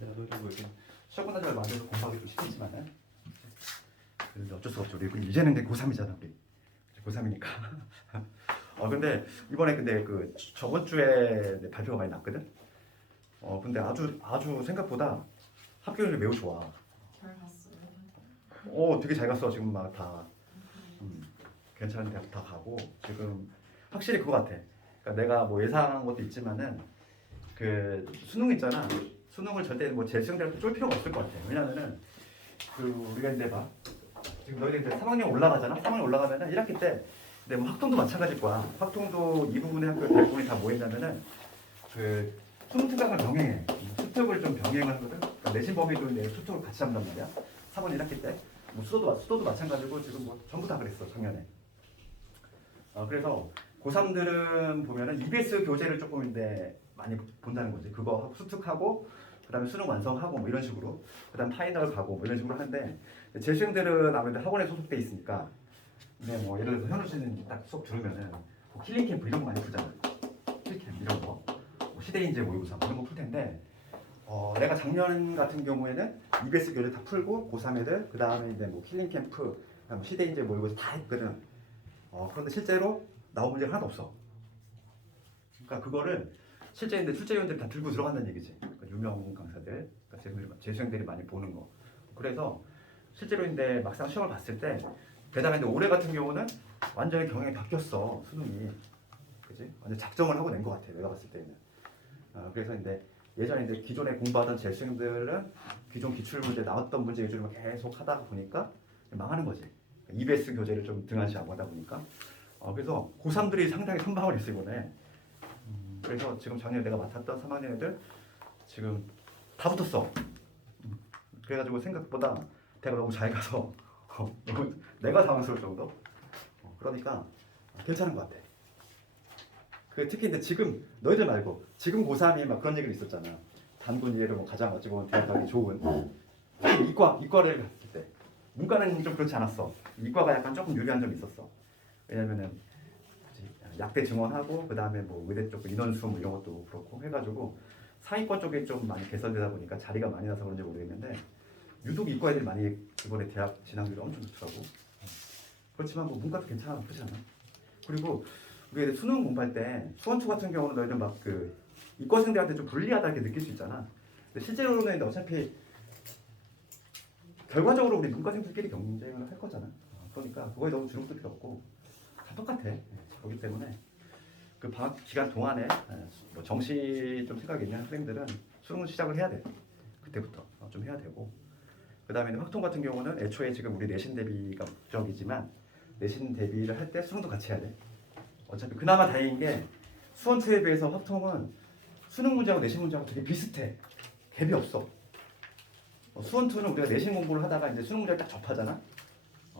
내가 너희들 뭐 이렇게 시험 끝나지 말고 안 돼서 공부하기 좀 힘들지만은 그런데 어쩔 수 없죠. 우리 이제는 근데 고3이잖아 우리. 고3이니까. 근데 이번에 근데 그 저번 주에 발표가 많이 났거든. 근데 아주 생각보다 합격률이 매우 좋아. 잘 갔어요. 되게 잘 갔어. 지금 막 다 괜찮은 대학 다 가고 지금 확실히 그거 같아. 그러니까 내가 뭐 예상한 것도 있지만은 그 수능 있잖아. 수능을 절대 뭐 재수생들한테 쫄 필요가 없을 것 같아. 왜냐면은 그 우리가 이제 봐. 지금 너희들 이제 3학년 올라가잖아. 3학년 올라가면은 1학기 때 근데 뭐 학통도 마찬가지일 거야. 학통도 이 부분의 학교 대부분이 다 뭐했냐면은 그 수능 특강을 병행해. 수특을 좀 병행하거든. 그러니까 내신 범위도 내 수특을 같이 한단 말이야. 3월 1학기 때. 뭐 수도도 마찬가지고 지금 뭐 전부 다 그랬어 작년에. 그래서 고3들은 보면은 EBS 교재를 조금 이제 많이 본다는 거지. 그거 수특하고 그다음에 수능 완성하고 뭐 이런 식으로 그다음 파이널 가고 뭐 이런 식으로 하는데 재수생들은 아무래도 학원에 소속돼 있으니까 근데 뭐 예를 들어서 현우 씨는 딱 수업 들으면은 뭐 힐링 캠프 이런 거 많이 풀잖아. 힐링 캠프 이런 거, 뭐 시대인재 모의고사 뭐 이런 거 풀 텐데 내가 작년 같은 경우에는 EBS 교재 다 풀고 고3 애들 그 다음에 이제 뭐 힐링 캠프, 뭐 시대인재 모의고사 다 했거든. 그런데 실제로 나온 문제가 하나도 없어. 그러니까 그거를 실제 이제 출제위원들이 다 들고 들어간다는 얘기지. 그러니까 유명 강사들, 그러니까 재수생들이 많이 보는 거. 그래서 실제로 이제 막상 시험을 봤을 때 게다가 이제 올해 같은 경우는 완전히 경향이 바뀌었어 수능이, 그지? 완전 작정을 하고 낸 것 같아 내가 봤을 때는. 그래서 이제 예전에 이제 기존에 공부하던 재수생들은 기존 기출 문제 나왔던 문제 위주로 계속 하다 보니까 망하는 거지. EBS 교재를 좀 등한시하고 하다 보니까. 그래서 고3들이 상당히 선방을 했어 이번에. 그래서 지금 작년에 내가 맡았던 3학년 애들 지금 다 붙었어. 그래가지고 생각보다 대가 너무 잘 가서 너무 내가 당황스러울 정도. 그러니까 괜찮은 것 같아. 특히 근데 지금 너희들 말고 지금 고3이 막 그런 얘기를 있었잖아. 단군 이해를 뭐 가장 어찌 보면 대학가기 좋은 이과를 갔을 때 문과는 좀 그렇지 않았어. 이과가 약간 조금 유리한 점이 있었어. 왜냐면은 약대 증원하고 그 다음에 뭐 의대 쪽 인원수 뭐 이런 것도 그렇고 해가지고 상위권 쪽에 좀 많이 개설되다 보니까 자리가 많이 나서 그런지 모르겠는데 유독 이과 애들이 많이 이번에 대학 진학률이 엄청 좋더라고. 그렇지만 뭐 문과도 괜찮아, 나쁘지 않아. 그리고 우리 수능 공부할 때 수원투 같은 경우는 너희들 막 그 이과생들한테 좀 불리하다 이렇게 느낄 수 있잖아. 근데 실제로는 어차피 결과적으로 우리 문과생들끼리 경쟁을 할 거잖아. 그러니까 그거에 너무 주눅도 필요 없고 다 똑같아. 그렇기 때문에 그 방학 기간 동안에 뭐 정시 좀 생각이 있는 학생들은 수능 시작을 해야 돼. 그때부터 좀 해야 되고 그 다음에 확통 같은 경우는 애초에 지금 우리 내신 대비가 목적이지만 내신 대비를 할 때 수능도 같이 해야 돼. 어차피 그나마 다행인 게 수원투에 비해서 확통은 수능 문제하고 내신 문제하고 되게 비슷해. 갭이 없어. 수원투는 우리가 내신 공부를 하다가 이제 수능 문제를 딱 접하잖아.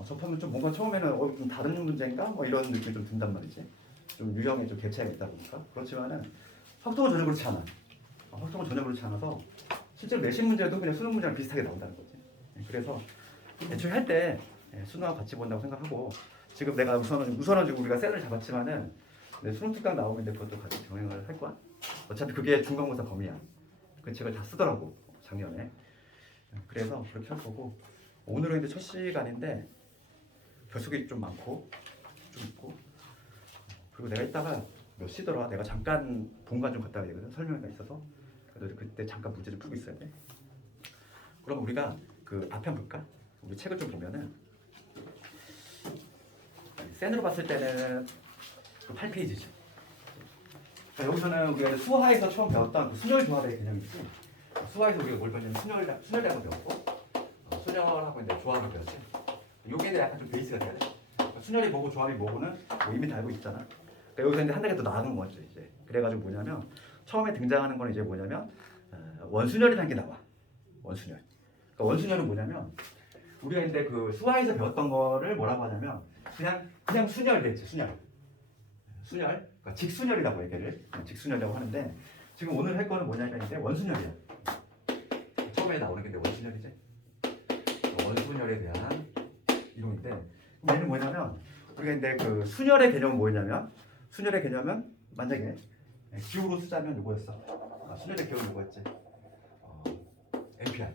접하면 좀 뭔가 처음에는 좀 다른 문제인가 뭐 이런 느낌이 좀 든단 말이지. 좀 유형에 좀 갭 차이가 있다 보니까. 그렇지만은 확통은 전혀 그렇지 않아. 확통은 전혀 그렇지 않아서 실제로 내신 문제도 그냥 수능 문제랑 비슷하게 나온다는 거지. 그래서 애초에 할 때 수능하고 같이 본다고 생각하고 지금 내가 우선은 지금 우리가 셀을 잡았지만은 수능 특강 나오면 그것도 같이 병행을 할 거야. 어차피 그게 중간고사 범위야. 그 책을 다 쓰더라고 작년에. 그래서 그렇게 할 거고 오늘은 이제 첫 시간인데 결석이 좀 많고 좀 있고 그리고 내가 이따가 몇 시더라 내가 잠깐 본관 좀 갔다 와야 되거든. 설명회가 있어서. 그래서 그때 잠깐 문제 좀 풀고 있어야 돼. 그럼 우리가 그 앞에 한번 볼까? 우리 책을 좀 보면은 센으로 봤을 때는 8페이지죠. 여기서는 우리가 수화에서 처음 배웠던 그 순열 조합의 개념이 있지. 수화에서 우리가 뭘 배웠냐면 순열량을 배웠고 순열하고 이제 조합을 배웠지. 요게 약간 좀 베이스가 돼야 돼. 순열이 뭐고 조합이 뭐고는 뭐 이미 다 알고 있잖아. 그러니까 여기서 이제 한 단계 더 나아간 거죠 이제. 그래가지고 뭐냐면 처음에 등장하는 거는 이제 뭐냐면 원순열이라는 게 나와. 원순열. 그러니까 원순열은 뭐냐면 우리가 이제 그 수화에서 배웠던 거를 뭐라고 하냐면 그냥 순열 됐지 순열. 그러니까 직순열이라고 얘기를 직순열이라고 하는데 지금 오늘 할 거는 뭐냐면 이제 원순열이야. 처음에 나오는 게 원순열이지. 원순열에 대한 이론인데 얘는 뭐냐면 우리가 이제 그 순열의 개념은 뭐냐면 순열의 개념은 만약에 기호로 쓰자면 이거였어. 순열의 기호는 이거였지. NPR.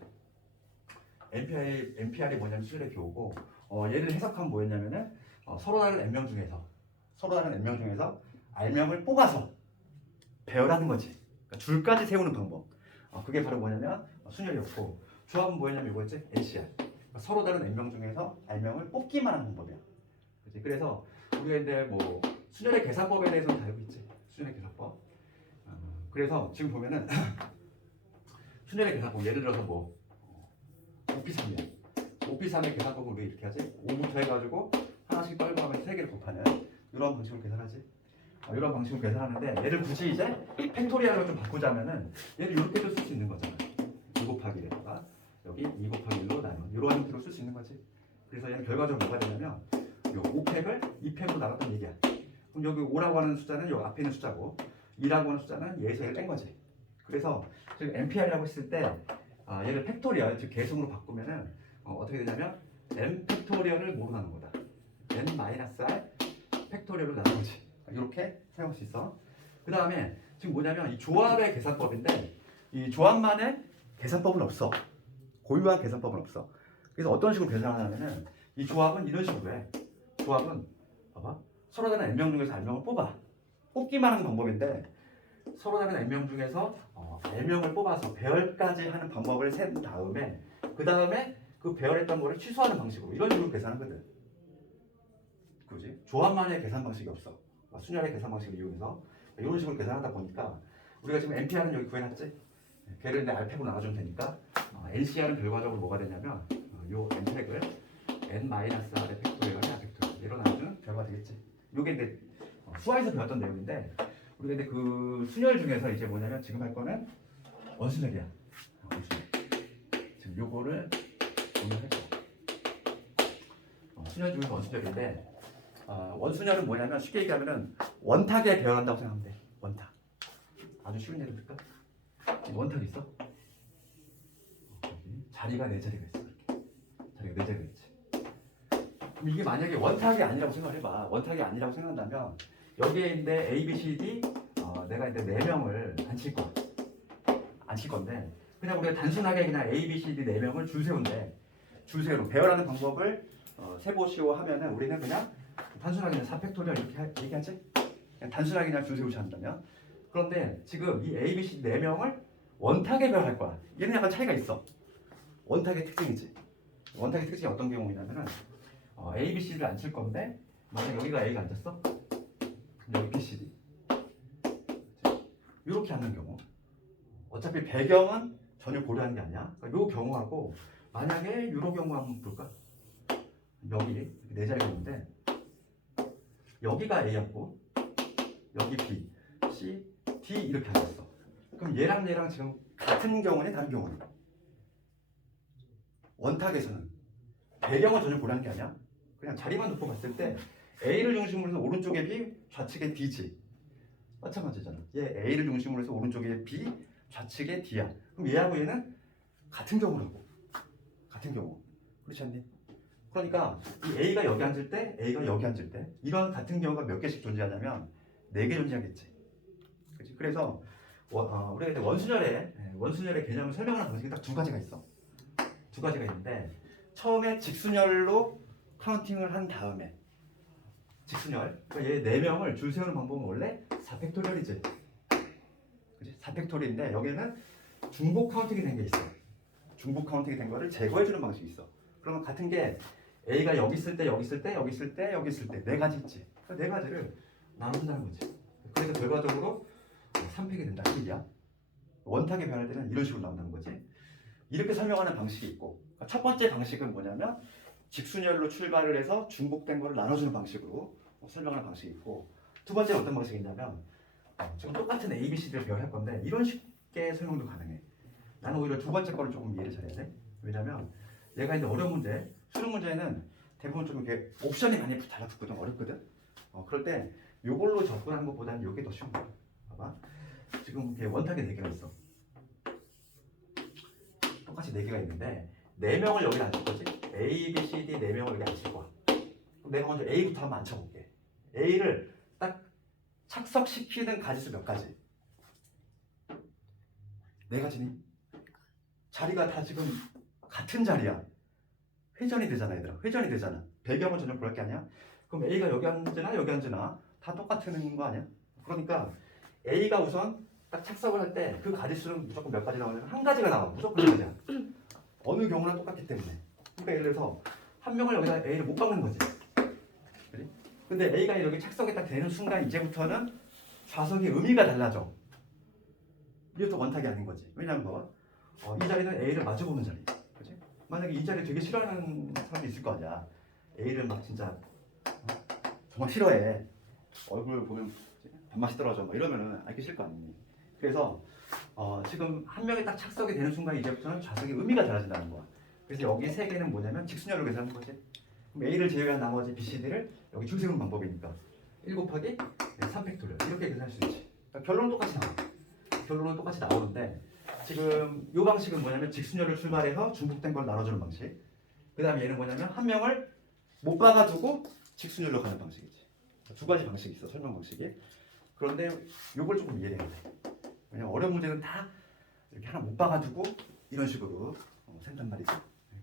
NPR이 뭐냐면 수열의 교우고 얘를 해석하면 뭐였냐면은 서로 다른 n명 중에서 r명을 뽑아서 배열하는 거지. 그러니까 줄까지 세우는 방법. 그게 바로 뭐냐면 순열이었고 조합은 뭐였냐면 이거였지? NCR. 그러니까 서로 다른 n명 중에서 r명을 뽑기만 하는 방법이야. 그치? 그래서 우리가 이제 뭐 순열의 계산법에 대해서는 다 알고 있지. 순열의 계산법. 그래서 지금 보면은 순열의 계산법 예를 들어서 뭐 5P3이야. 5P3의 계산법을 우리 이렇게 하지. 5부터 해가지고 하나씩 떨고 하면 3개를 곱하는 이런 방식으로 계산하지. 이런 방식으로 계산하는데 얘를 굳이 이제 팩토리얼로 좀 바꾸자면은 얘를 이렇게도 쓸 수 있는 거잖아. 2 곱하기 1에다가 여기 2 곱하기 1로 나눠 이런 형태로 쓸 수 있는 거지. 그래서 얘는 결과적으로 뭐가 되냐면 요 5팩을 2팩으로 나갔던 얘기야. 그럼 여기 5라고 하는 숫자는 여기 앞에 있는 숫자고 2라고 하는 숫자는 얘에서 얘를 뺀 거지. 그래서 지금 NPR이라고 했을 때 얘를 팩토리얼, 즉 계승으로 바꾸면은 어떻게 되냐면 n 팩토리얼을 뭐로 나눈 거다. n-r 팩토리얼로 나눈 거지. 이렇게 사용할 수 있어. 그 다음에 지금 뭐냐면 이 조합의 계산법인데 이 조합만의 계산법은 없어. 고유한 계산법은 없어. 그래서 어떤 식으로 계산하냐면은 이 조합은 이런 식으로 해. 조합은 봐봐. 서로 다른 n명 중에서 r명을 뽑아. 뽑기만 하는 방법인데 서로 다른 n명 중에서 r명을 뽑아서 배열까지 하는 방법을 센 다음에 그 다음에 그 배열했던 거를 취소하는 방식으로 이런 식으로 계산하거든. 그지? 조합만의 계산 방식이 없어. 순열의 계산 방식을 이용해서 이런 식으로 계산하다 보니까 우리가 지금 NPR은 여기 구해놨지? 걔를 이제 R팩으로 나눠주면 되니까 NCR은 결과적으로 뭐가 되냐면 요 N팩을 N-R의 팩토리얼이 팩토리얼 얘로 나눠주는 결과가 되겠지. 요게 이제 수화에서 배웠던 내용인데 우리가 이제 그 순열 중에서 이제 뭐냐면 지금 할 거는 원순열이야. 원순열. 지금 요거를 오늘 할 거야. 순열 중에서 원순열인데 원순열은 뭐냐면 쉽게 얘기하면은 원탁에 배열한다고 생각하면 돼. 원탁. 아주 쉬운 예를 들까? 원탁 있어? 자리가 4자리가 있어. 이렇게. 자리가 4자리가 있지. 그럼 이게 만약에 원탁이 아니라고 생각을 해봐. 원탁이 아니라고 생각한다면 여기에 있는데 A, B, C, D 내가 이제 4명을 안 칠 거야. 안 칠 건데 그냥 우리가 단순하게 그냥 A, B, C, D 4명을 줄 세운데 줄 세우는 배열하는 방법을 세보시오 하면은 우리는 그냥 단순하게 그냥 4팩토리얼 이렇게 얘기하지? 그냥 단순하게 그냥 줄 세우시 한다면 그런데 지금 이 A, B, C 4명을 원탁에 배열할 거야. 얘는 약간 차이가 있어. 원탁의 특징이지. 원탁의 특징이 어떤 경우냐면은 A, B, C를 안 칠 건데 만약 여기가 A가 앉았어? 여기 B, C, D 이렇게 앉는 경우 어차피 배경은 전혀 고려하는 게 아니야. 그러니까 요 경우하고 만약에 요런 경우 한번 볼까? 여기 4자리가 있는데 여기가 A였고 여기 B, C, D 이렇게 앉았어. 그럼 얘랑 얘랑 지금 같은 경우네 다른 경우네. 원탁에서는 배경은 전혀 고려하는 게 아니야. 그냥 자리만 놓고 봤을 때 A를 중심으로 해서 오른쪽에 B, 좌측에 D지. 마찬가지잖아. 얘 A를 중심으로 해서 오른쪽에 B, 좌측에 D야. 그럼 얘하고 얘는 같은 경우라고. 같은 경우. 그렇지 않니? 그러니까 이 A가 여기 앉을 때, A가 여기 앉을 때 이런 같은 경우가 몇 개씩 존재하냐면 4개 존재하겠지. 그렇지? 그래서 우리가 이제 원순열의 개념을 설명하는 방식이 딱 2가지가 있어. 2가지가 있는데 처음에 직순열로 카운팅을 한 다음에 직순열, 그러니까 얘 4명을 줄 세우는 방법은 원래 4팩토리얼이지. 그치? 4팩토리인데 여기는 중복 카운팅이 된 게 있어. 중복 카운팅이 된 거를 제거해주는 방식이 있어. 그러면 같은 게 A가 여기 있을 때, 여기 있을 때, 여기 있을 때, 여기 있을 때 4가지 있지. 그 4가지를 나눈다는 거지. 그래서 결과적으로 3팩이 된다. 이 얘기야. 원탁에 변할 때는 이런 식으로 나온다는 거지. 이렇게 설명하는 방식이 있고 첫 번째 방식은 뭐냐면 직순열로 출발을 해서 중복된 거를 나눠주는 방식으로 설명하는 방식이 있고 두 번째는 어떤 방식이냐면 지금 똑같은 A, B, C를 배열할 건데 이런 식의 설명도 가능해. 나는 오히려 두 번째 거를 조금 이해를 잘해야 돼. 왜냐면 얘가 이제 어려운 문제, 수능 문제는 대부분 좀 이렇게 옵션이 많이 달라붙거든. 어렵거든. 그럴 때 요걸로 접근하는 것보다는 요게 더 쉬운 거야. 봐봐. 지금 이렇게 원탁에 4개가 있어. 똑같이 4개가 있는데 4명을 여기 앉힐 거지? A, B, C, D 4명을 여기 앉힐 거야. 그럼 내가 먼저 A부터 한번 앉혀볼게. A를 딱 착석시키는 가지수 몇 가지? 4가지니? 자리가 다 지금 같은 자리야. 회전이 되잖아, 얘들아. 회전이 되잖아. 배경은 전혀 그럴 게 아니야. 그럼 A가 여기 앉으나 여기 앉으나 다 똑같은 거 아니야? 그러니까 A가 우선 딱 착석을 할 때 그 가지수는 무조건 몇 가지 나오냐면 한 가지가 나와. 무조건 한 가지야. 어느 경우나 똑같기 때문에. 그러니까 예를 들어서 한 명을 여기다 A를 못 박는 거지. 그래? 근데 A가 여기 착석이 딱 되는 순간 이제부터는 좌석의 의미가 달라져. 이것도 원탁이 아닌 거지. 왜냐면 봐봐. 이 자리는 A를 마주보는 자리. 그치? 만약에 이 자리 되게 싫어하는 사람이 있을 거 아니야. A를 막 진짜 정말 싫어해. 얼굴 보면 밥맛이 떨어져. 뭐 이러면은 알기 싫을 거 아니니. 그래서 지금 한 명이 딱 착석이 되는 순간 이제부터는 좌석의 의미가 달라진다는 거야. 그래서 여기 세 개는 뭐냐면 직순열로 계산하는 거지. 그럼 A를 제외한 나머지 B, C, D를 여기 줄 세우는 방법이니까 1 곱하기 3팩토리얼 이렇게 계산할 수 있지. 그러니까 결론은 똑같이 나와. 결론은 똑같이 나오는데 지금 이 방식은 뭐냐면 직순열을 출발해서 중복된 걸 나눠주는 방식. 그 다음에 얘는 뭐냐면 한 명을 못 박아두고 직순열로 가는 방식이지. 두 가지 방식이 있어, 설명 방식이. 그런데 이걸 조금 이해해야 돼. 왜냐면 어려운 문제는 다 이렇게 하나 못 박아두고 이런 식으로 생단 말이지.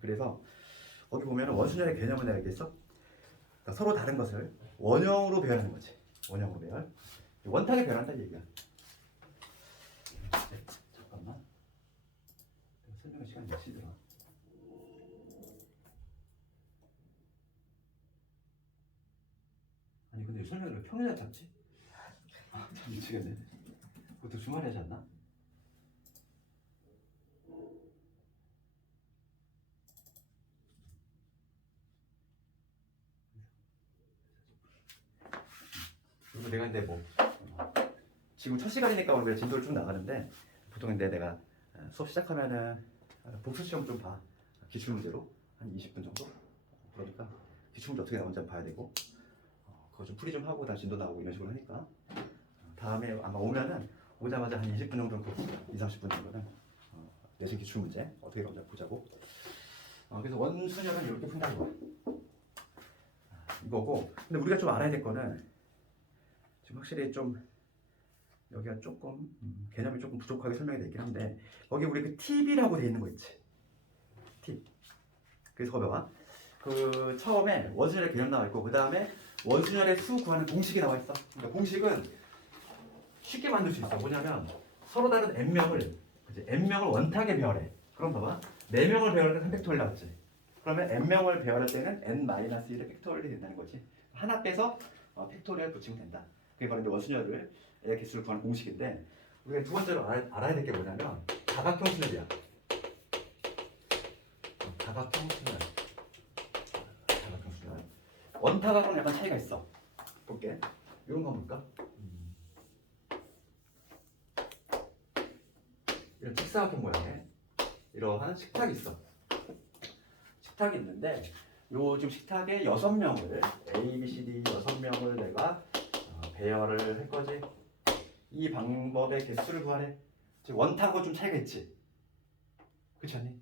그래서 거기 보면 원순열의 개념을 내가 얘기했어. 그러니까 서로 다른 것을 원형으로 배열하는 거지. 원형으로 배열. 원탁에 배열한다는 얘기야. 잠깐만. 설명 시간이 몇 시더라? 아니 근데 설명을 왜 평일날 잡지? 참 미치겠네. 그것도 주말에 하지 않나? 그리고 내가 근데 뭐 지금 첫 시간이니까 오늘 진도를 쭉 나가는데 보통 근데 내가 수업 시작하면은 복수 시험 좀 봐. 기출 문제로 한 20분 정도. 그러니까 기출 문제 어떻게 나오는지 봐야 되고 그거 좀 풀이 좀 하고 다시 진도 나오고 이런 식으로 하니까 다음에 아마 오면은 오자마자 한 20분 정도는 볼 거야. 2, 30분 정도는 내신 기출 문제 어떻게 나오는지 보자고. 그래서 원순열은 이렇게 푼다는 거야. 이거고. 근데 우리가 좀 알아야 될 거는 지금 확실히 좀 여기가 조금 개념이 조금 부족하게 설명이 되긴 한데 거기 우리 그 팁이라고 돼 있는 거 있지. 팁. 그래서 거기 봐봐. 그 처음에 원순열의 개념 나와 있고 그 다음에 원순열의 수 구하는 공식이 나와 있어. 그러니까 공식은 쉽게 만들 수 있어. 뭐냐면 서로 다른 n명을 n명을 원탁에 배열해. 그럼 봐봐. 4명을 배열할 때 3팩토리얼 나왔지. 그러면 n명을 배열할 때는 n-1의 팩토리얼이 된다는 거지. 하나 빼서 팩토리얼 붙이면 된다. 그게 바로 이제 원순열을 개수를 구하는 공식인데 우리가 두 번째로 알아야 될 게 뭐냐면 다각형 순열이야. 다각형 순열. 다각형 순열. 원탁하고는 약간 차이가 있어. 볼게. 이런 거 볼까? 이런 직사각형 모양의 이러한 식탁이 있어. 식탁이 있는데 요 지금 식탁에 6명을 A, B, C, D 6명을 내가 배열을 할 거지. 이 방법의 개수를 구하래. 즉 원탁하고 좀 차이가 있지. 그렇지 않니?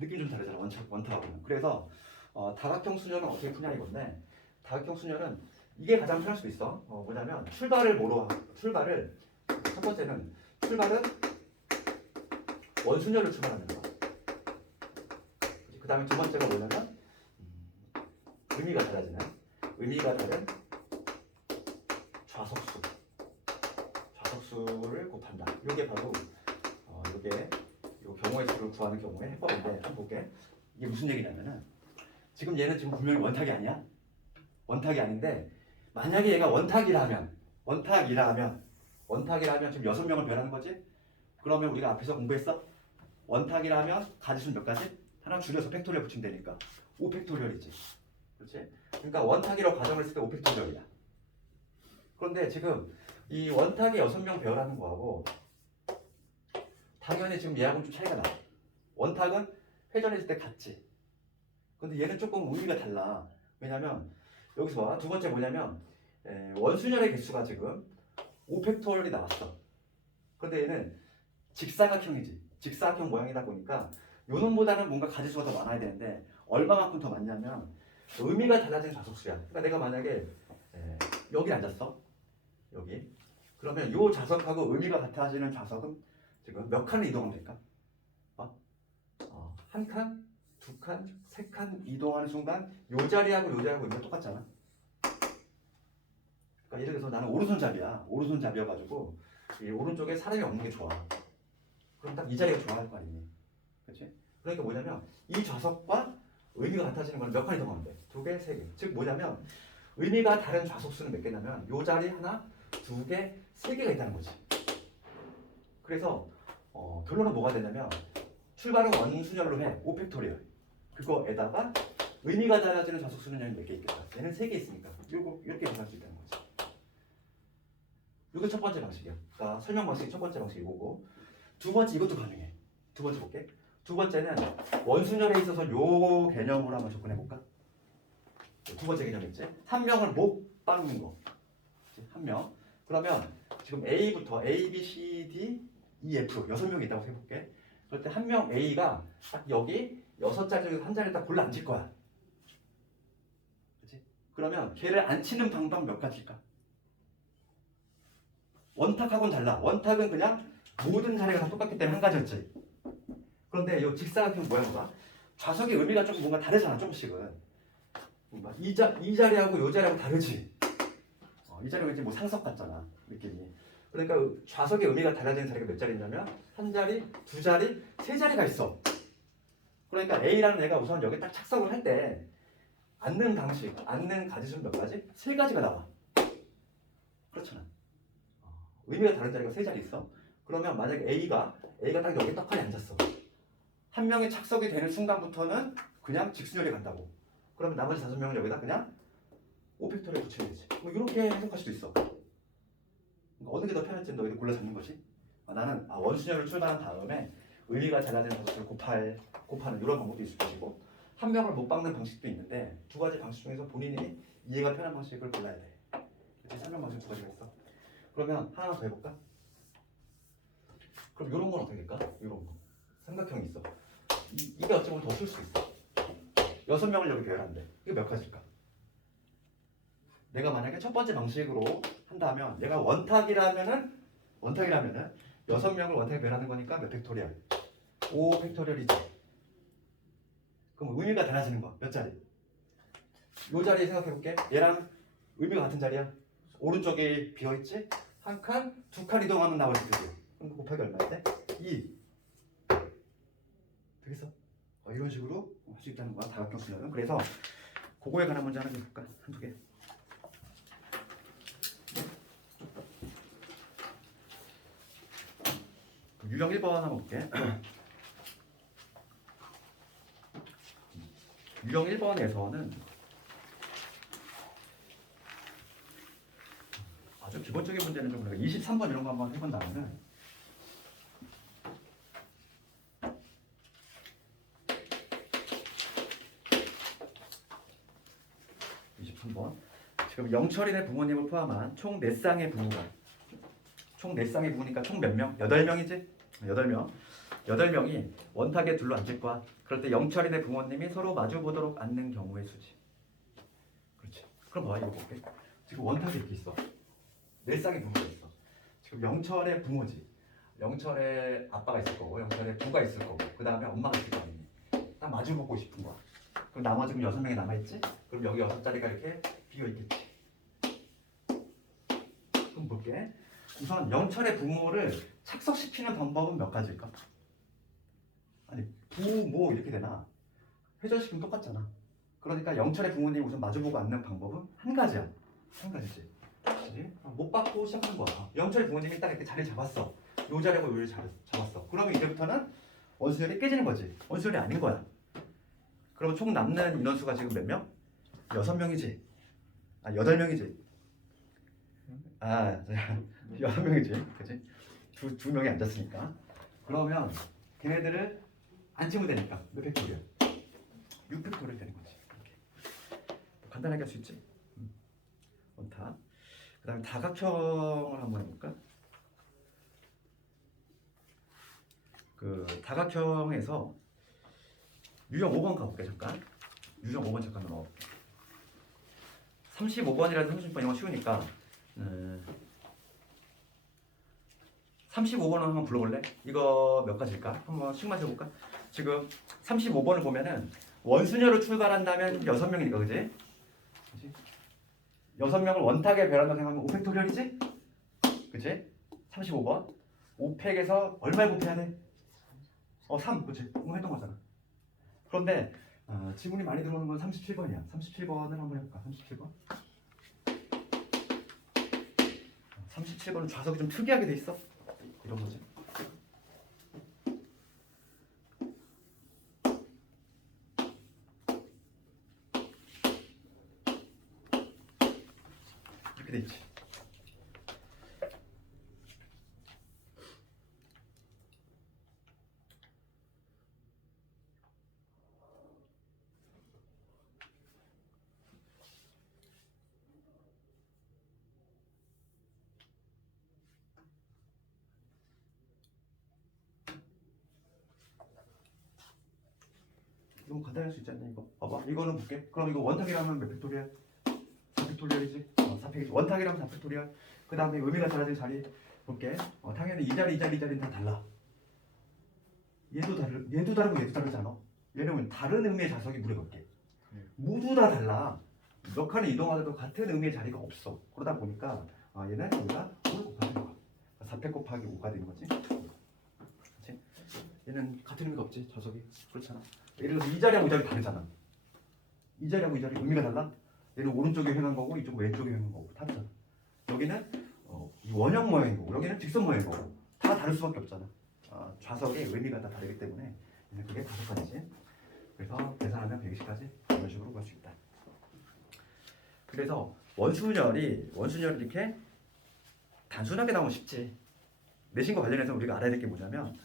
느낌 좀 다르잖아. 원탁하고는. 그래서 다각형 순열은 어떻게 푸냐 이건데 다각형 순열은 이게 가장 편할 수도 있어. 뭐냐면 출발을 첫 번째는 출발은 원순열을 출발하는 거야. 그 다음에 두 번째가 뭐냐면 의미가 달라지는 의미가 다른 좌석수를 곱한다. 이게 바로 이게 경우의 수를 구하는 경우의 해법인데 한번 볼게. 이게 무슨 얘기냐면은 지금 얘는 지금 분명히 원탁이 아니야. 원탁이 아닌데 만약에 얘가 원탁이라면 지금 6명을 배열하는 거지. 그러면 우리가 앞에서 공부했어. 원탁이라면 가지수는 몇 가지? 하나 줄여서 팩토리얼 붙이면 되니까 5팩토리얼이지. 그렇지? 그러니까 원탁이라고 가정을 했을 때 5팩토리얼이야. 그런데 지금 이 원탁이 6명 배열하는 거하고 당연히 지금 얘하고는 좀 차이가 나. 원탁은 회전했을 때 같지. 근데 얘는 조금 의미가 달라. 왜냐면 여기서 봐. 두 번째 뭐냐면 원순열의 개수가 지금 5팩토리얼이 나왔어. 근데 얘는 직사각형이지. 직사각형 모양이다 보니까 요놈보다는 뭔가 가지수가 더 많아야 되는데 얼마만큼 더 많냐면 의미가 달라지는 좌석수야. 그러니까 내가 만약에 여기 앉았어. 여기. 그러면 요 좌석하고 의미가 같아지는 좌석은 지금 몇 칸을 이동하면 될까? 한 칸, 두 칸, 세 칸 이동하는 순간 요 자리하고 요 자리하고 의미가 똑같잖아. 그러니까 예를 들어서 나는 오른손잡이야. 오른손잡이여가지고 이 오른쪽에 사람이 없는 게 좋아. 그럼 딱 이 자리가 좋아할 거 아니니. 그렇지? 그러니까 뭐냐면 이 좌석과 의미가 같아지는 건 몇 칸 이동하면 돼? 두 개, 세 개. 즉 뭐냐면 의미가 다른 좌석수는 몇 개냐면 요 자리 하나, 두 개, 세 개가 있다는 거지. 그래서 결론은 뭐가 되냐면 출발은 원순열로 해. 5팩토리얼. 그거에다가 의미가 달라지는 좌석수는 여기 몇 개 있겠다. 얘는 세 개 있으니까 요거 이렇게 계산할 수 있다는 거지. 이게 첫 번째 방식이야. 그러니까 설명 방식이 첫 번째 방식이 이거고 두 번째 이것도 가능해. 두 번째 볼게. 두 번째는 원순열에 있어서 요 개념으로 한번 접근해 볼까? 두 번째 개념 있지? 한 명을 못 박는 거. 한 명. 그러면 지금 A부터 A, B, C, D, E, F 6명이 있다고 해볼게. 그럴 때 한 명 A가 딱 여기 6자리 중에서 한 자리를 딱 골라 앉을 거야. 그렇지? 그러면 걔를 앉히는 방법 몇 가지일까? 원탁하고는 달라. 원탁은 그냥 모든 자리가 다 똑같기 때문에 한 가지였지. 그런데 이 직사각형 모양과 좌석의 의미가 좀 뭔가 다르잖아. 조금씩은. 이 자리하고 이 자리하고 다르지. 이 자리가 왠지 뭐 상석 같잖아. 느낌이. 그러니까 좌석의 의미가 달라지는 자리가 몇 자리냐면 한 자리, 두 자리, 세 자리가 있어. 그러니까 A라는 애가 우선 여기 딱 착석을 할 때 앉는 방식, 앉는 가지수는 몇 가지? 세 가지가 나와. 그렇잖아. 의미가 다른 자리가 세 자리 있어. 그러면 만약에 A가 딱 여기 떡하니 앉았어. 한 명이 착석이 되는 순간부터는 그냥 직순열이 간다고. 그러면 나머지 5명은 여기다 그냥 5팩토리얼 붙이면 되지. 뭐 이렇게 해석할 수도 있어. 그러니까 어느 게 더 편할지 너희들 골라 잡는 거지. 나는 원순열을 출발한 다음에 의미가 달라지는 것을 곱하는 이런 방법도 있을 것이고 한 명을 못 박는 방식도 있는데 두 가지 방식 중에서 본인이 이해가 편한 방식을 골라야 돼. 그렇지? 설명 방식 두 가지가 있어. 그러면 하나 더 해볼까? 그럼 이런 건 어떻게 될까? 이런 거 삼각형이 있어. 이게 어찌 보면 더 쓸 수 있어. 6명을 여기 배열한대. 이게 몇 가지일까? 내가 만약에 첫 번째 방식으로 한다면 얘가 원탁이라면은 6명을 원탁에 배열하는 거니까 몇 팩토리얼? 5 팩토리얼이지. 그럼 의미가 달라지는 거 몇 자리? 이 자리 생각해볼게. 얘랑 의미가 같은 자리야. 오른쪽에 비어있지? 한 칸, 두 칸 이동하면 나머지 두 개. 그럼 곱하기 얼마인데? 2. 되겠어? 이런 식으로 할 수 있다는 거야. 다각형 순열은. 그래서 그거에 관한 문제 하나 해볼까? 한두 개. 유형 1번 한번 볼게. 유형 1번에서는 아주 기본적인 문제는 좀 그래. 23번 이런 거 한번 해본다면은 23번 지금 영철이네 부모님을 포함한 총 4쌍의 부모가 총 4쌍의 부모니까 총 몇 명? 8명이지? 8명 8명이 원탁에 둘러 앉을 거야. 그럴 때 영철이네 부모님이 서로 마주 보도록 앉는 경우의 수지. 그렇지. 그럼 봐 이거 볼게. 지금 원탁이 이렇게 있어. 4쌍의 부모가 있어. 지금 영철의 부모지. 영철의 아빠가 있을 거고 영철의 부가 있을 거고 그 다음에 엄마가 있을 거 아니니. 딱 마주 보고 싶은 거야. 그럼 나머지 6명이 남아있지? 그럼 여기 6자리가 이렇게 비어있겠지. 그럼 볼게. 우선 영철의 부모를 착석시키는 방법은 몇 가지일까? 아니 부모 이렇게 되나? 회전시키면 똑같잖아. 그러니까 영철의 부모님이 우선 마주보고 앉는 방법은 한 가지야. 한 가지지. 그치? 못 받고 시작하는 거야. 영철의 부모님이 딱 이렇게 자리 잡았어. 요 자리하고 요 자리 잡았어. 그러면 이제부터는 원수열이 깨지는 거지. 원수열이 아닌 거야. 그러면 총 남는 인원수가 지금 몇 명? 6명이지. 8명이지. 6명이지. 그치? 두 명이 앉았으니까. 그러면 걔네들을 앉히면 되니까 몇 팩토리얼? 6팩토리얼 되는 거지. 이렇게. 간단하게 할 수 있지. 원탁. 그 다음에 다각형을 한번 해볼까? 그 다각형에서 유형 5번 가볼게 잠깐. 유형 5번 잠깐 넣어볼게. 35번이라는 36번 이거 쉬우니까 35번을 한번 불러볼래? 이거 몇 가지일까? 한번 식만 해볼까? 지금 35번을 보면은 원순열로 출발한다면 6명이니까 그지? 그지? 6명을 원탁에 배란다고 생각하면 5팩토리얼이지? 그지? 35번 5팩에서 얼마를 곱해야 돼? 3 그치? 그거 했던 거잖아. 그런데 지문이 많이 들어오는 건 37번이야 37번을 한번 해볼까? 37번 37번은 좌석이 좀 특이하게 돼 있어. 이런 거지. 이렇게 돼 있지. 너무 간단할 수 있지 않냐 이거. 봐봐. 이거는 볼게. 그럼 이거 원탁이라면 몇 팩토리얼? 4팩토리얼이지. 4팩이지. 원탁이라면 4팩토리얼. 그 다음에 의미가 달라진 자리 볼게. 당연히 이 자리, 이 자리, 이 자리는 다 달라. 얘도 다르고 얘도 다르잖아. 얘는 다른 의미의 자석이 무려 몇 개. 모두 다 달라. 몇 칸을 이동하더라도 같은 의미의 자리가 없어. 그러다 보니까 얘는 여기가 5를 곱하는 거야. 4팩 곱하기 5가 되는 거지. 그렇지? 얘는 같은 의미가 없지. 자석이. 그렇잖아. 예를 들어서 이 자리하고 이 자리 다르잖아. 이 자리하고 이 자리 의미가 달라? 얘는 오른쪽에 횡한 거고 이쪽 왼쪽에 횡한 거고 다르잖아. 여기는 이 원형 모양인 거고 여기는 직선 모양인 거고 다 다를 수밖에 없잖아. 좌석의 의미가 다 다르기 때문에 그게 5가지지. 그래서 계산하면 120까지 이런 식으로 볼 수 있다. 그래서 원순열이 이렇게 단순하게 나오면 쉽지. 내신과 관련해서 우리가 알아야 될 게 뭐냐면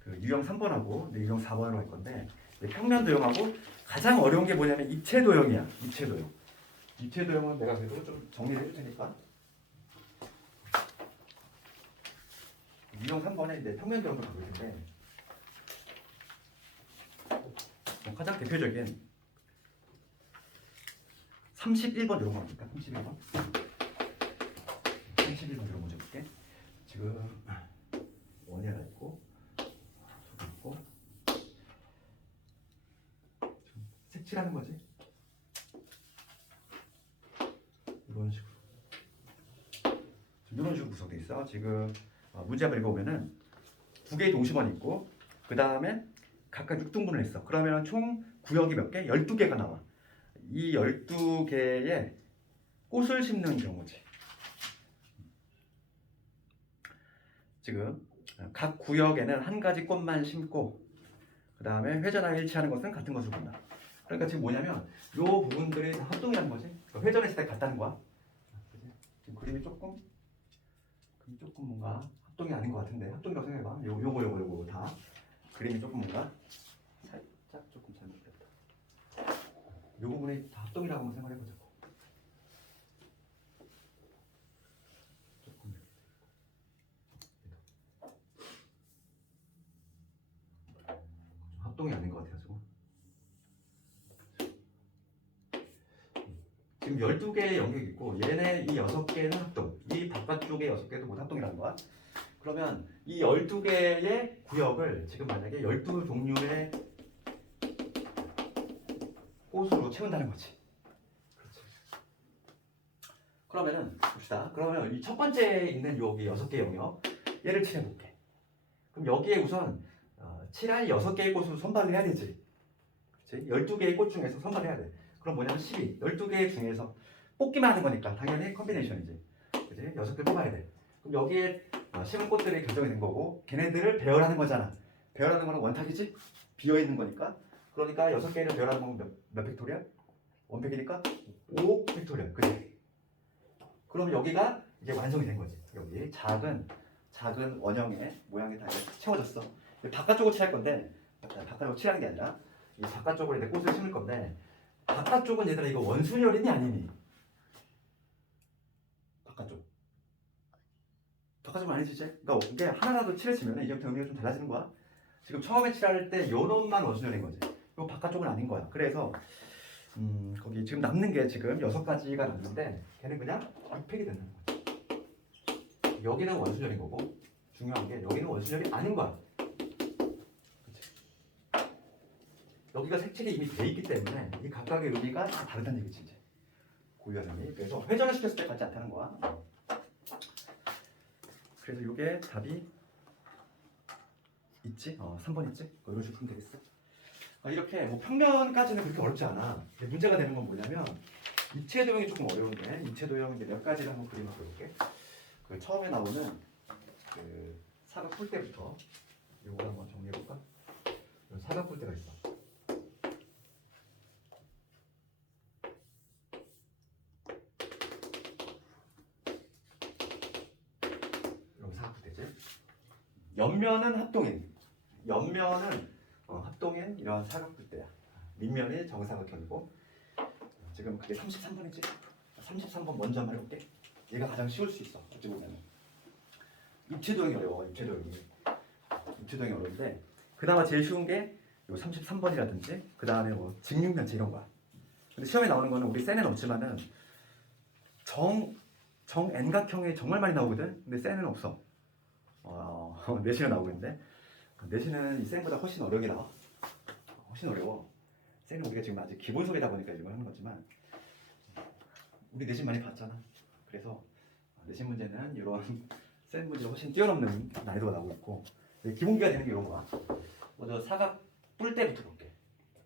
그 유형 3번하고 유형 4번으로 할 건데 평면 도형하고 가장 어려운 게 뭐냐면 입체 도형이야. 입체 도형. 입체 도형은 내가 그래도 좀 정리를 해줄 테니까. 유형 3번에 이제 평면 도형을 가볼 텐데 가장 대표적인 31번 이런 겁니까? 31번. 31번 이런 거 볼게. 지금 원해가 있고 있고 색칠하는 거지. 이런 식으로. 이런 식으로 구성되어 있어. 지금 문제 한번 읽어보면은 두 개의 동심원이 있고 그 다음에 각각 6등분을 했어. 그러면 총 구역이 몇 개? 12개가 나와. 이 12개의 꽃을 심는 경우지. 지금 각 구역에는 한 가지 꽃만 심고 그 다음에 회전하여 일치하는 것은 같은 것을 본다. 그러니까 지금 뭐냐면 이 부분들이 다 합동이라는 거지. 그러니까 회전했을 때 같다는 거야. 지금 그림이 조금 뭔가 합동이 아닌 것 같은데 합동이라고 생각해봐. 요거 다 그림이 조금 뭔가 살짝 조금 잘못됐다. 요 부분이 다 합동이라고 한번 생각해보자고. 조금 합동이 아닌 것 같아가지고 지금 12개의 영역이 있고 얘네 이 6개는 합동, 이 바깥쪽의 6개도 모두 합동이라는 거야. 그러면 이 12개의 구역을 지금 만약에 12종류의 꽃으로 채운다는 거지. 그렇지. 그러면은 봅시다. 그러면 이 첫 번째 있는 여기 6개 영역 얘를 칠해볼게. 그럼 여기에 우선 칠할 6개의 꽃으로 선발을 해야 되지. 그치? 12개의 꽃 중에서 선발해야 돼. 그럼 뭐냐면 12, 12개 중에서 뽑기만 하는 거니까 당연히 컨비네이션이지. 그치? 6개 뽑아야 돼. 그럼 여기에 심은 꽃들이 결정이 된 거고 걔네들을 배열하는 거잖아. 배열하는 거는 원탁이지? 비어있는 거니까. 그러니까 6개를 배열하는 건 몇 팩토리얼? 1팩이니까 5 팩토리얼. 그치? 그럼 여기가 이제 완성이 된 거지. 여기 작은 원형의 모양이 다 채워졌어. 바깥쪽으로 칠할 건데 바깥쪽으로 칠하는 게 아니라 이 바깥쪽으로 이제 꽃을 심을 건데 바깥쪽은 얘들아 이거 원순열이니 아니니? 바깥쪽은 아니지 이제? 그러니까 이게 하나라도 칠해지면 이제부터 의미가 좀 달라지는 거야. 지금 처음에 칠할 때 요 놈만 원순열인 거지. 요 바깥쪽은 아닌 거야. 그래서 거기 지금 남는 게 지금 6가지가 남는데 걔는 그냥 6팩이 되는 거지. 여기는 원순열인 거고 중요한 게 여기는 원순열이 아닌 거야. 그치? 여기가 색칠이 이미 돼 있기 때문에 이 각각의 의미가 다 다르다는 얘기지 이제. 고유한 의미. 그래서 회전을 시켰을 때 같지 않다는 거야. 그래서 이게 답이 있지? 3번 있지? 이런 식으로 풀면 되겠어. 이렇게 뭐 평면까지는 그렇게 어렵지 않아. 근데 문제가 되는 건 뭐냐면 입체 도형이 조금 어려운데 입체 도형 이제 몇 가지를 한번 그림을 그려볼게. 그 처음에 나오는 그 사각 뿔대부터 이거 한번 정리해볼까? 사각 뿔대가 있어. 이런 사각 뿔대지. 옆면은 합동인. 옆면은 합동인 이런 사각 뿔대야. 밑면이 정사각형이고. 지금 그게 33번이지? 33번 먼저 한번 해볼게. 얘가 가장 쉬울 수 있어. 어찌 보면은. 입체도형이 어려워. 입체도형이 어려운데 그나마 제일 쉬운 게 요 33번이라든지 그 다음에 뭐 직육면체 이런 거야. 근데 시험에 나오는 거는 우리 센은 없지만은 정 N각형이 정말 많이 나오거든. 근데 센은 없어. 내신은 나오고 있는데 내신은 이 센보다 훨씬 어려운 게 나와. 훨씬 어려워. 센은 우리가 지금 아직 기본 소리다 보니까 지금 하는 거지만 우리 내신 많이 봤잖아. 그래서 내신 문제는 이런 센 문제를 훨씬 뛰어넘는 난이도가 나오고 있고 기본기가 되는 게 이런 거야. 먼저 사각 뿔대부터 볼게.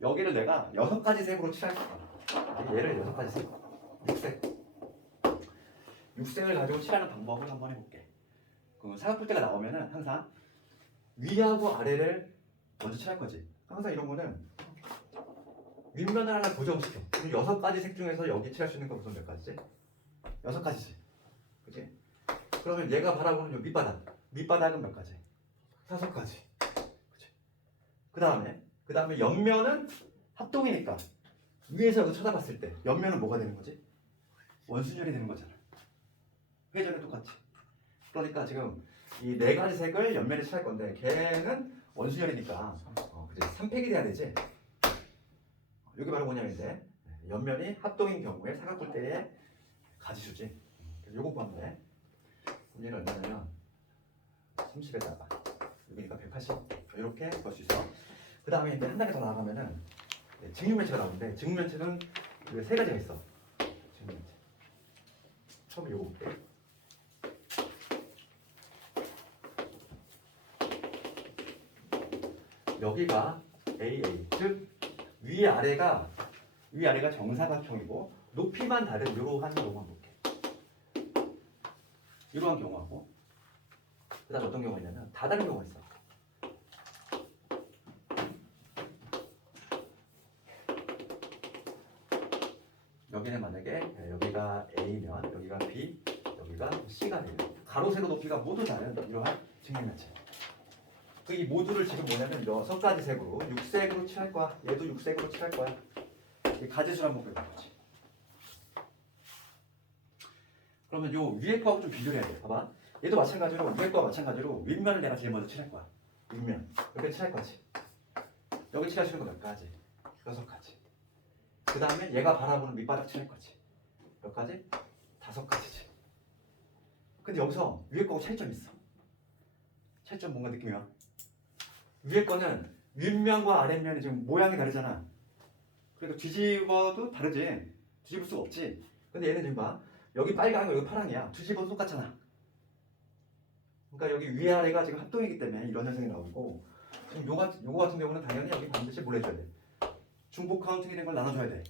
여기를 내가 6가지 색으로 칠할 거야. 얘를 6가지 색. 6색을 가지고 칠하는 방법을 한번 해볼게. 그 사각 뿔대가 나오면은 항상 위하고 아래를 먼저 칠할 거지. 항상 이런 거는 윗면을 하나 고정시켜. 그럼 6가지 색 중에서 여기 칠할 수 있는 건 우선 몇 가지지? 6가지지. 그치? 그러면 얘가 바라보는 요 밑바닥은 몇 가지? 5가지. 그치? 그 다음에 옆면은 합동이니까 위에서 여기 쳐다봤을 때 옆면은 뭐가 되는 거지? 원순열이 되는 거잖아. 회전은 똑같지. 그러니까 지금 이 4가지 색을 옆면에 칠할 건데 걔는 원순열이니까 그치? 3팩이 돼야 되지. 여기 바로 뭐냐면인데 옆면이 합동인 경우에 사각뿔대의 가지수지. 요거 구하면 돼. 그럼 얘는 얼마냐면 30에다가 여기니까 180 이렇게 볼 수 있어. 그 다음에 이제 한 단계 더 나아가면은 직육면체가 나오는데 직육면체는 그 3가지가 있어. 직육면체. 처음에 요거 볼게. 여기가 AA 즉 위아래가 정사각형이고 높이만 다른 이러한 경우만 볼게. 이러한 경우하고 그 다음 어떤 경우가 있냐면 다 다른 경우가 있어. 여기는 만약에 여기가 A면 여기가 B, 여기가 C가 돼요. 가로 세로 높이가 모두 다른 이러한 직육면체. 이 모두를 지금 뭐냐면 6가지 색으로 6색으로 칠할 거야. 얘도 6색으로 칠할 거야. 이 가지수를 한번 보는 거지. 그러면 요 위에 거하고 좀 비교를 해야 돼. 봐봐. 얘도 마찬가지로 위에 거와 마찬가지로 윗면을 내가 제일 먼저 칠할 거야. 윗면. 이렇게 칠할 거지. 여기 칠할 수 있는 거 몇 가지? 6가지. 그 다음에 얘가 바라보는 밑바닥 칠할 거지. 몇 가지? 5가지지. 근데 여기서 위에 거하고 차이점이 있어. 차이점 뭔가 느낌이 와? 위에 거는 윗면과 아랫면이 지금 모양이 다르잖아. 그러니까 뒤집어도 다르지. 뒤집을 수가 없지. 근데 얘는 지금 봐. 여기 빨강이고 여기 파랑이야. 뒤집어도 똑같잖아. 그러니까 여기 위아래가 지금 합동이기 때문에 이런 현상이 나오고 지금 요거 같은 경우는 당연히 여기 반드시 뭘 해줘야 돼. 중복 카운팅이 된 걸 나눠줘야 돼.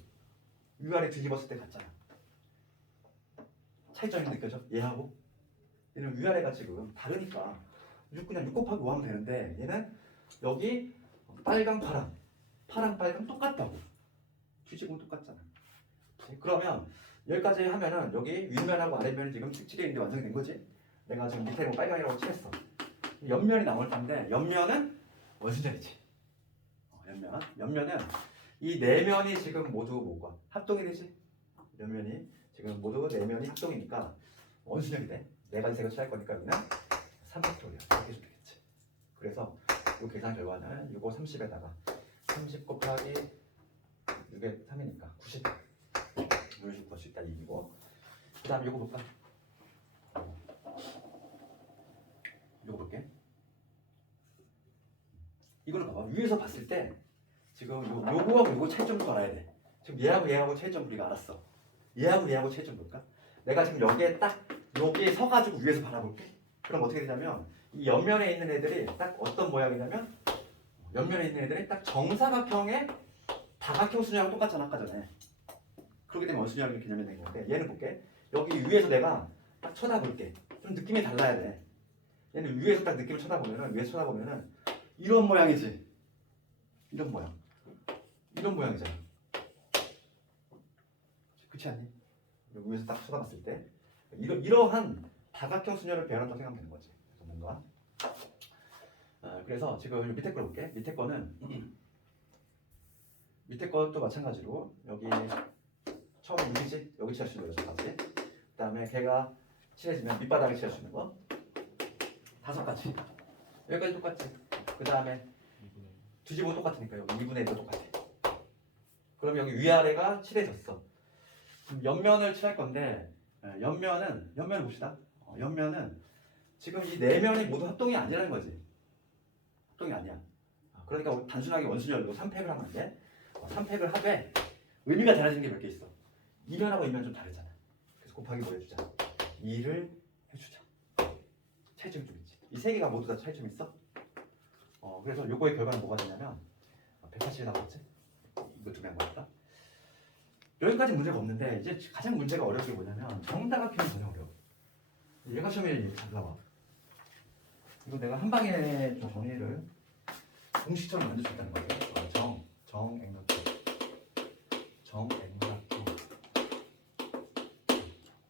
위아래 뒤집었을 때 같잖아. 차이점이 느껴져? 얘하고? 얘는 위아래가 지금 다르니까 그냥 6 곱하기 5 하면 되는데 얘는 여기 빨강 파랑 빨강 똑같다고. 뒤집으면 똑같잖아. 그러면 여기까지 하면은 여기 윗면하고 아랫면이 지금 색칠이 이제 완성이 된 거지. 내가 지금 밑에 뭐 빨강이라고 칠했어. 옆면이 나올 텐데 옆면은 원순열이지. 옆면은 이 4면이 지금 모두 뭐가 합동이 되지. 옆면이 지금 모두 4면이 합동이니까 원순열이 돼. 4가지 색을 칠할 거니까 여기는 3팩토리얼 이렇게 해주면 되겠지. 그래서 이 계산 결과는 이거 30에다가 30 곱하기 6에 3이니까 90 이런 식으로 볼 수 있다. 이기고 그 다음에 이거 볼까? 이거 볼게. 이거는 봐봐. 위에서 봤을 때 지금 요거하고 요거 차이점도 알아야 돼. 지금 얘하고 차이점 우리가 알았어. 얘하고 차이점 볼까? 내가 지금 여기에 딱 여기에 서가지고 위에서 바라볼게. 그럼 어떻게 되냐면 이 옆면에 있는 애들이 딱 어떤 모양이냐면 옆면에 있는 애들이 딱 정사각형의 다각형 순위하고 똑같잖아 아까 전에. 그렇기 때문에 원순위하고 개념이 된 건데 얘는 볼게. 여기 위에서 내가 딱 쳐다볼게. 좀 느낌이 달라야 돼. 얘는 위에서 딱 느낌을 쳐다보면은 이런 모양이지. 이런 모양. 이런 모양이잖아. 그렇지 않니? 위에서 딱 쳐다봤을 때 이러한 다각형 순열을 배워놨다고 생각하면 되는 거지. 그래서 뭔가 그래서 지금 밑에 걸 볼게. 밑에 거는 밑에 것도 마찬가지로 여기 처음에 여기지? 여기 칠할 수 있는 거죠. 같이. 그 다음에 걔가 칠해지면 밑바닥에 칠할 수 있는 거 5가지. 여기까지 똑같지. 그 다음에 뒤집어 똑같으니까 여기 2분의 1도 똑같아. 그럼 여기 위아래가 칠해졌어. 그럼 옆면을 칠할 건데 옆면을 봅시다. 옆면은 지금 이 네 면이 모두 합동이 아니라는 거지. 합동이 아니야. 그러니까 단순하게 원순열로 3팩을 하면 안 돼. 3팩을 하되 의미가 달라지는 게 몇 개 있어. 이면하고 이면 좀 다르잖아. 그래서 곱하기 뭐 해주자. 2를 해주자. 차이점이 좀 있지. 이 세 개가 모두 다 차이점 있어. 그래서 요거의 결과는 뭐가 되냐면 180이 나왔지. 이거 2명 맞다. 여기까지 문제가 없는데 이제 가장 문제가 어려운 게 뭐냐면 정다각형이 전혀 어려워. 얘가 처음에 잘 나와. 이거 내가 한 방에 좀 정리를 공식처럼 만들 수 있다는 거예요.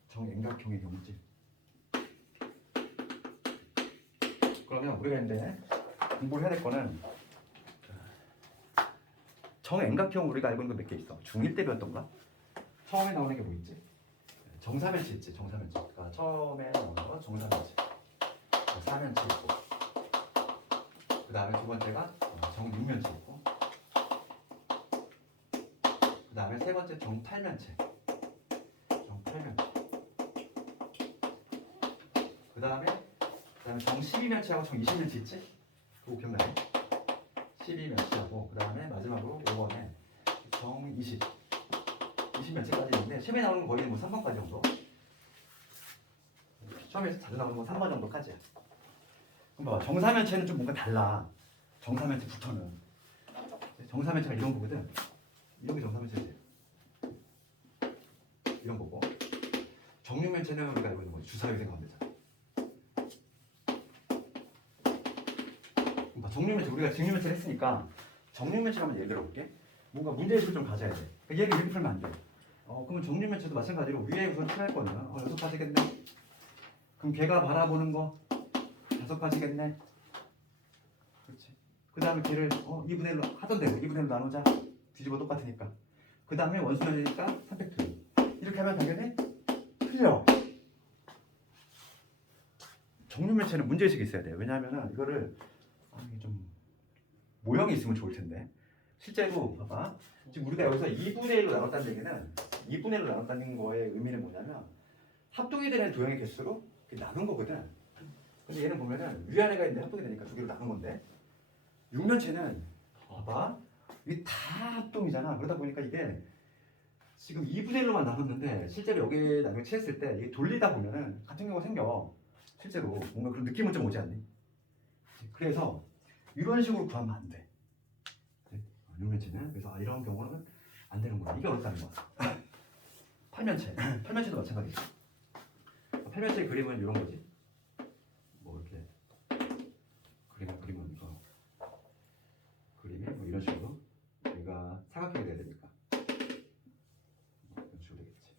정앵각형의 경우지. 그러면 우리가 이제 공부를 해야 될 거는 정앵각형 우리가 알고 있는 거 몇 개 있어. 중1 때 배웠던가? 처음에 나오는 게 뭐 있지? 정사면체 있지. 정사면체. 그러니까 처음에 나오는 거 정사면체. 4면체 있고. 그 다음에 두 번째가 정육면체 있고. 그 다음에 세 번째 정팔면체. 그 다음에 정12면체하고 정20면체 있지? 그거 기억나요? 12면체하고 그 다음에 마지막으로 요번에 정20 20면체까지 있는데 시험에 나오는 건 거의 뭐 3번까지 정도. 시험에서 자주 나오는 건 3번 정도까지야. 그럼 봐봐. 정사면체는 좀 뭔가 달라. 정사면체부터는 정사면체가 이런 거거든. 이런 게 정사면체지. 이런 거고. 정육면체는 우리가 알고 있는 거지. 주사위 생각하면 되잖아. 정육면체 우리가 정육면체를 했으니까 정육면체를 한번 예를 들어볼게. 뭔가 문제의식을 좀 가져야 돼. 그러니까 얘를 이렇게 풀면 안 돼. 그러면 정육면체도 마찬가지로 위에 우선 칠할 거면 6가지겠네. 그럼 걔가 바라보는 거 5가지겠네. 그렇지. 그 다음에 걔를 2분의 1로 하던 대로 2분의 1로 나누자. 뒤집어 똑같으니까. 그 다음에 원수면이니까 3팩토리. 이렇게 하면 당연히 틀려. 정육면체는 문제의식이 있어야 돼요. 왜냐하면 이거를 이게 좀 모형이 있으면 좋을 텐데 실제로 봐봐. 지금 우리가 여기서 2분의 1로 나눴다는 얘기는 2분의 1로 나눴다는 거의 의미는 뭐냐면 합동이 되는 도형의 개수로 나눈 거거든. 근데 얘는 보면은 위아래가 있는데 합동이 되니까 두 개로 나눈 건데 육면체는 봐봐. 이게 다 합동이잖아. 그러다 보니까 이게 지금 2분의 1로만 나눴는데 실제로 여기에 나중에 칠했을 때 이게 돌리다 보면은 같은 경우가 생겨. 실제로 뭔가 그런 느낌은 좀 오지 않니? 그래서 이런 식으로 구하면 안 돼. 육면체는 그래서 이런 경우는 안 되는구나. 이게 어렵다는 거야. 팔면체도 마찬가지지. 팔면체의 그림은 이런 거지. 뭐 이렇게 그림은 이거 그림이 뭐 이런 식으로 우리가 사각형이 돼야 되니까 이런 식으로 되겠지.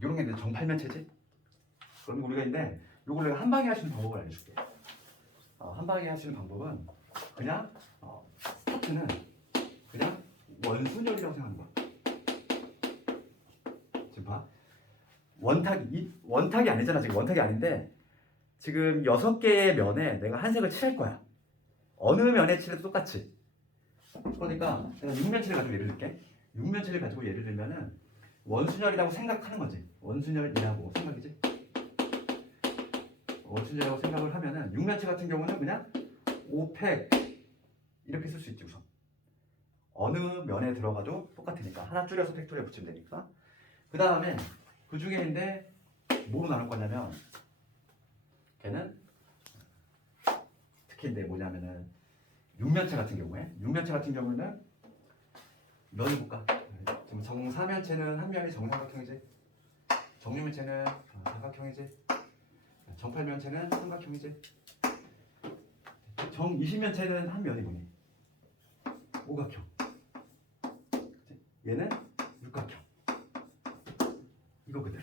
이런 게 이제 정팔면체지. 그럼 우리가 이제 요걸 한 방에 할 수 있는 방법을 알려줄게. 한 방에 할 수 있는 방법은 그냥 스타트는 그냥 원순열이라고 생각하는 거야. 지금 봐. 원탁이 아니잖아. 지금 원탁이 아닌데 지금 6개의 면에 내가 한 색을 칠할 거야. 어느 면에 칠해도 똑같이. 그러니까 내가 육면체를 가지고 예를 들게. 육면체를 가지고 예를 들면은 원순열이라고 생각하는 거지. 원순열이라고 생각이지. 원순열이라고 생각을 하면은 육면체 같은 경우는 그냥 오펙 이렇게 쓸 수 있지 우선. 어느 면에 들어가도 똑같으니까 하나 줄여서 팩토리에 붙이면 되니까. 그 다음에 그 중에인데 뭐로 나눌 거냐면 걔는 특히 이제 뭐냐면은 육면체 같은 경우에는 면을 볼까? 지금 정사면체는 한 면이 정삼각형이지. 정육면체는 사각형이지. 정팔면체는 삼각형이지. 정이십면체는 한 면이 뭐니? 오각형. 얘는 육각형. 이거거든.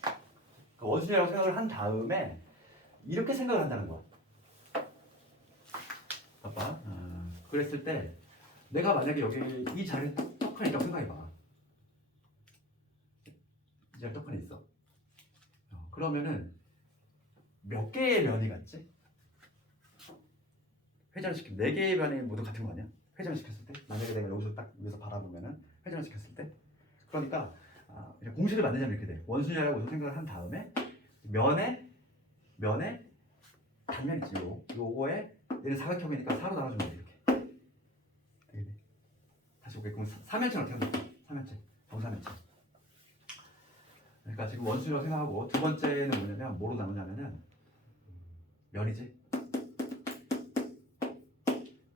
그러니까 원순이라고 생각을 한 다음에 이렇게 생각을 한다는 거야. 봐봐. 그랬을 때 내가 만약에 여기 이 자리에 떡하니라고 생각해봐. 이 자리에 떡하니 있어. 그러면은 몇 개의 면이 같지? 회전을 시키면 4개의 면이 모두 같은 거 아니야? 회전을 시켰을 때 만약에 내가 여기서 딱 위에서 바라보면은 회전을 시켰을 때 그러니까 이제 공식을 만들자면 이렇게 돼. 원순이라고 우선 생각을 한 다음에 면에 단면이지. 요거에 얘는 사각형이니까 4로 나눠주면 돼. 이렇게 되겠네. 다시 볼게요. 그럼 사면체는 어떻게 합니까? 사면체, 정사면체. 그러니까 지금 원순이라고 생각하고 두 번째는 뭐냐면 뭐로 나누냐면은 면이지.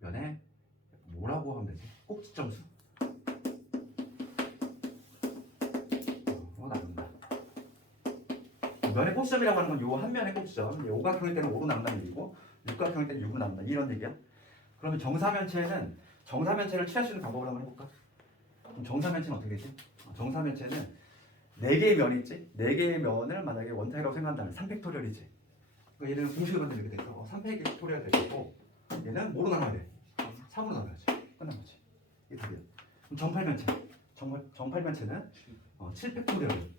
면에 뭐라고 하면 되지? 꼭지점수. 나눈다. 면의 꼭지점이라고 하는 건 요 한 면의 꼭지점. 오각형일 때는 5로 나눈다는 얘기고 육각형일 때는 6으로 나눈다. 이런 얘기야. 그러면 정사면체를 칠할 수 있는 방법을 한번 해볼까? 그럼 정사면체는 어떻게 되지? 정사면체는 4개의 면이 있지? 4개의 면을 만약에 원타이라고 생각한다면 3팩토리얼이지. 그러니까 얘는 공식을 만들면 이렇게 돼서 3팩토리얼 될 거고 얘는 뭐로 나눠야 돼? 3으로 나눠야지. 끝난 거지. 이게 답이야. 그럼 정팔면체는 7팩토리얼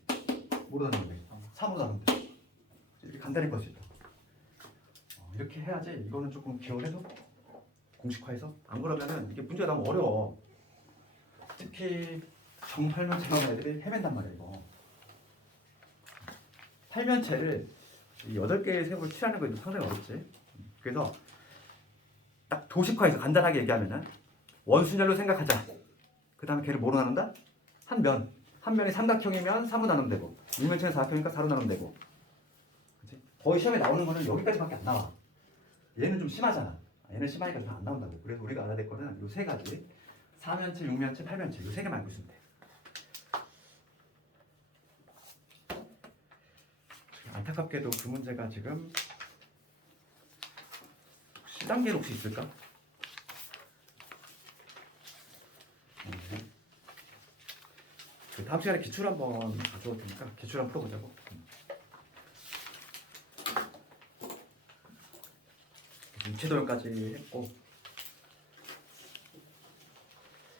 뭐로 나누면 돼? 3으로 나누면 돼. 이렇게 간단히 볼 수 있다. 이렇게 해야지. 이거는 조금 기억을 해도 공식화해서 안 그러면은 이게 문제가 너무 어려워. 특히 정팔면체 나오는 애들이 헤맨단 말이야 이거. 팔면체를 8개의 세모를 칠하는 거 상당히 어렵지. 그래서 딱 도식화해서 간단하게 얘기하면은 원순열로 생각하자. 그 다음에 걔를 뭐로 나눈다? 한 면이 삼각형이면 3으로 나누면 되고 육면체는 사각형이니까 4로 나누면 되고. 그치? 거의 시험에 나오는 거는 여기까지밖에 안 나와. 얘는 좀 심하잖아. 얘는 심하니까 좀 안 나온다고. 그래서 우리가 알아야 될 거는 이 3가지. 사면체, 육면체, 팔면체 이 3개만 알고 있으면 돼. 안타깝게도 그 문제가 지금 시단계로 혹시 있을까? 그 다음 시간에 기출 한번 가져올 테니까 기출 한번 풀어보자고. 유체도형까지 했고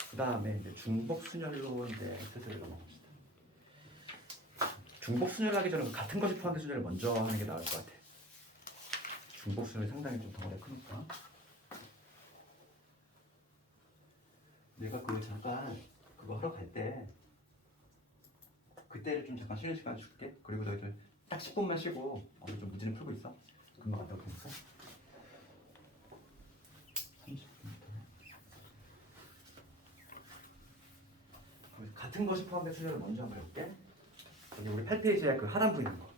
그 다음에 이제 중복순열로 이제 슬슬 넘어갑시다. 중복순열하기 전에 같은 것이 포함된 순열을 먼저 하는 게 나을 것 같아. 중복순열이 상당히 좀 덩어리가 크니까. 내가 그거 잠깐 그거 하러 갈 때 그때를 좀 잠깐 쉬는 시간 줄게. 그리고 너희들 딱 10분만 쉬고 좀 문제는 풀고 있어. 금방 갔다 올 테니까. 30분부터. 같은 것이 포함된 순열을 먼저 한번 해볼게. 여기 우리 8페이지에 그 하단부에 있는 거.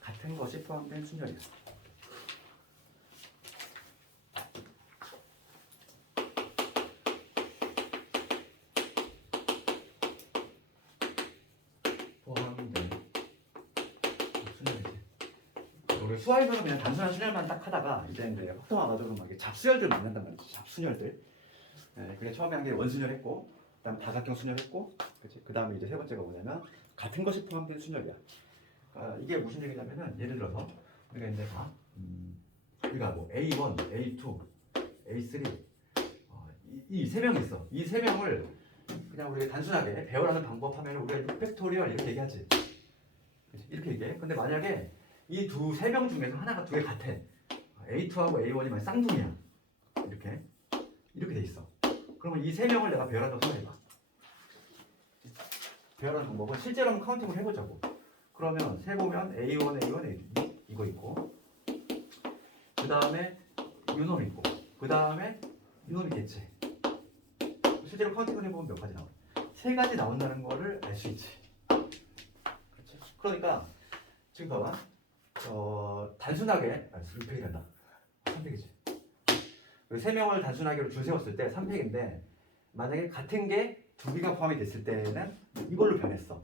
같은 것이 포함된 순열이야. 포함된 순열이지. 우리 수화에서는 그냥 단순한 순열만 딱 하다가 이제 확통 와가지고 막 잡수열들 만난단 말이지. 잡순열들. 네, 그게 처음에 한 게 원순열 했고, 그다음 다각형 순열 했고, 그렇지? 그다음에 이제 세 번째가 뭐냐면 같은 것이 포함된 순열이야. 이게 무슨 얘기냐면은 예를 들어서 우리가 이제 우리가 뭐 A1, A2, A3 이 세 명이 있어. 이 세 명을 그냥 우리가 단순하게 배열하는 방법 하면 우리가 6팩토리얼 이렇게 얘기하지. 그치? 이렇게 얘기해. 근데 만약에 이 세 명 중에서 하나가 두 개 같아. A2하고 A1이 만약 쌍둥이야. 이렇게 돼 있어. 그러면 이 세 명을 내가 배열한다고 생각해봐. 배열하는 방법은 실제로 한번 카운팅을 해보자고. 그러면 세보면 A1, A1, A2 이거 있고, 그 다음에 이놈 있고, 그 다음에 이놈이겠지. 실제로 카운팅을 해보면 몇 가지 나와? 세 가지 나온다는 거를 알 수 있지. 그렇지? 그러니까 지금 봐봐. 단순하게 6팩이 된다. 3팩이지. 세 명을 단순하게 줄 세웠을 때 3팩인데 만약에 같은 게 두 개가 포함이 됐을 때는 이걸로 변했어.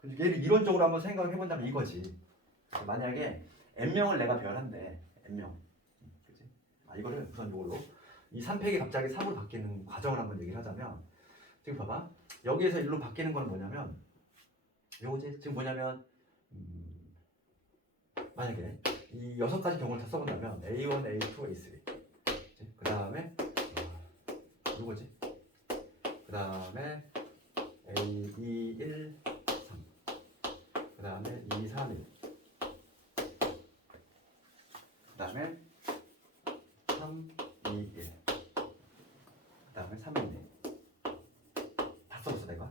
근데 얘를 이론적으로 한번 생각을 해본다면 이거지. 만약에 n명을 내가 배열한대. n명. 그치? 이거를 우선 이걸로 이 3팩이 갑자기 3으로 바뀌는 과정을 한번 얘기를 하자면 지금 봐봐. 여기에서 1로 바뀌는 건 뭐냐면 요거지. 지금 뭐냐면 만약에 이 6가지 경우를 다 써본다면 A1, A2, A3 그 다음에 요거지. 그 다음에 A2, 1, 3 그 다음에 2, 3, 1 그 다음에 3, 2, 1 그 다음에 3, 1 다 써봤어 내가.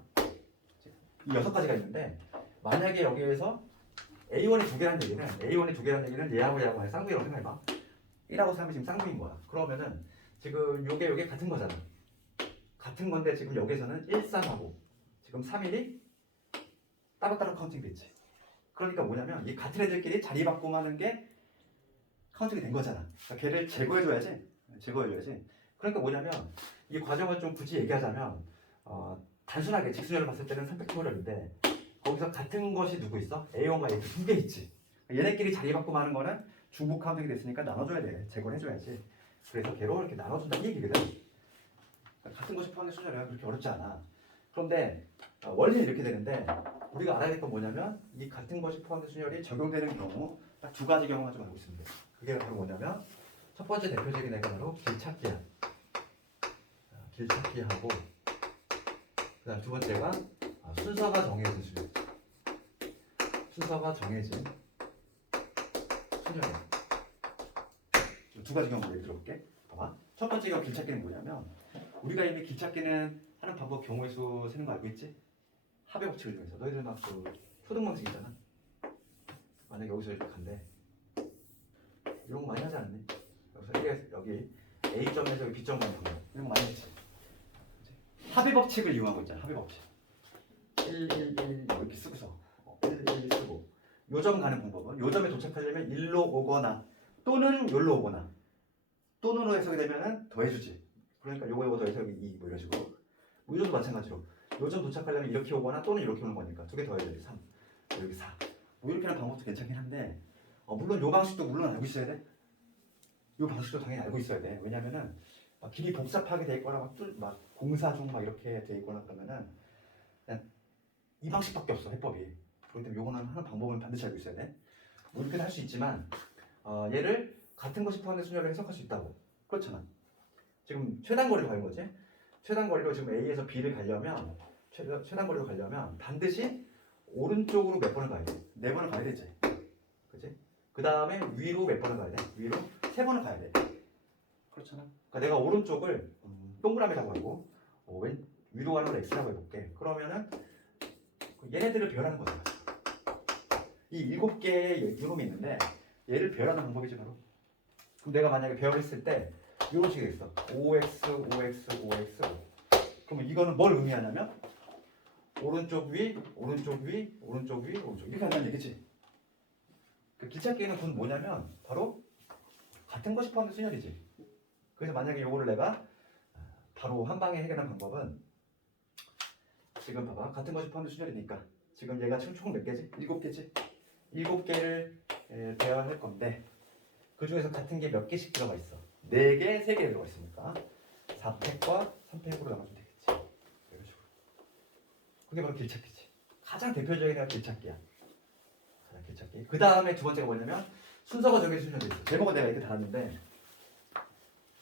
이 6가지가 있는데 만약에 여기에서 A1이 두 개라는 얘기는 A1이 두 개라는 얘기는 얘하고 얘하고 쌍둥이라고 생각해봐. 1하고 3이 지금 쌍둥이인 거야. 그러면은 지금 요게 같은 거잖아. 같은 건데 지금 여기서는 1, 3하고 지금 3, 1이 따로따로 카운팅 됐지. 그러니까 뭐냐면 이 같은 애들끼리 자리 바꿈하는 게 카운팅이 된 거잖아. 그러니까 걔를 제거해줘야지. 제거해줘야지. 그러니까 뭐냐면 이 과정을 좀 굳이 얘기하자면 단순하게 직수열을 봤을 때는 3팩토리얼인데 거기서 같은 것이 누구 있어? A1과 A2 두 개 있지. 얘네끼리 자리 바꿈하는 거는 중복 카운팅이 됐으니까 나눠줘야 돼. 제거를 해줘야지. 그래서 걔로 이렇게 나눠준다는 얘기거든. 같은 것이 포함된 수열이야. 그렇게 어렵지 않아. 그런데 원리는 이렇게 되는데 우리가 알아야 될 건 뭐냐면 이 같은 것이 포함된 수열이 적용되는 경우 딱 두 가지 경우만 좀 알고 있으면 돼. 그게 바로 뭐냐면 첫 번째 대표적인 애가 바로 길찾기야. 길찾기하고 그 다음 두 번째가 순서가 정해진 수열. 순서가 정해진 수열이야. 두 가지 경우 예를 들어볼게. 봐봐. 첫 번째 경우 길찾기는 뭐냐면 우리가 이미 길찾기는 하는 방법 경우의 수 세는 거 알고 있지? 합의 법칙을 이용해서 너희들 막 그 소등 방식 있잖아. 만약에 여기서 이렇게 간대. 이런 거 많이 하지 않니? 여기 A점에서 여기 B점 가는 방법 이런 거 많이 했지. 합의 법칙을 이용하고 있잖아. 합의 법칙. 1, 1, 1 이렇게 쓰고서 1, 1 쓰고 요점 가는 방법은 요점에 도착하려면 1로 오거나 또는 요로 오거나 또는으로 해석이 되면은 더해주지. 그러니까 요거 더해서 여기 2 뭐 이런 식으로. 뭐 요점도 마찬가지로 요점 도착하려면 이렇게 오거나 또는 이렇게 오는 거니까 두 개 더해야 돼. 3 여기 4 뭐 이렇게 하는 방법도 괜찮긴 한데 물론 요 방식도 물론 알고 있어야 돼. 요 방식도 당연히 알고 있어야 돼. 왜냐면은 막 길이 복잡하게 돼 있거나 막 공사 중 막 이렇게 돼 있거나 그러면은 그냥 이 방식밖에 없어 해법이. 그렇기 때문에 요거는 하는 방법은 반드시 알고 있어야 돼. 뭐 이렇게는 할 수 있지만 얘를 같은 것이 포함된 수열을 해석할 수 있다고. 그렇잖아. 지금 최단 거리로 가는 거지. 최단 거리로 지금 A에서 B를 가려면 최단 거리로 가려면 반드시 오른쪽으로 몇 번을 가야 돼? 4번을 가야 되지. 그치? 그 다음에 위로 몇 번을 가야 돼? 위로 3번을 가야 돼. 그렇잖아. 그러니까 내가 오른쪽을 동그라미라고 하고 위로 가는 걸 X라고 해볼게. 그러면은 얘네들을 배열하는 거잖아. 이 7개의 유놈이 있는데 얘를 배열하는 방법이지 바로. 그럼 내가 만약에 배열했을 때 이런 식이 있어. OX, OX, OX, O. 그러면 이거는 뭘 의미하냐면 오른쪽 위, 오른쪽 위, 오른쪽 위, 오른쪽 이렇게 한다는 얘기지. 그 길찾기는 그건 뭐냐면 바로 같은 것이 포함된 수열이지. 그래서 만약에 이거를 내가 바로 한 방에 해결하는 방법은 지금 봐봐. 같은 것이 포함된 수열이니까 지금 얘가 지금 총 몇 개지? 7개지? 7개를 배열할 건데 그 중에서 같은 게 몇 개씩 들어가 있어? 4개, 3개 들어가 있으니까 4팩과 3팩으로 나눠주면 되겠지. 이런 식으로. 그게 바로 길찾기지. 가장 대표적인 애가 길찾기야. 가장 길찾기. 그 다음에 두 번째가 뭐냐면 순서가 정해진 수열이 있어. 제목은 내가 이렇게 달았는데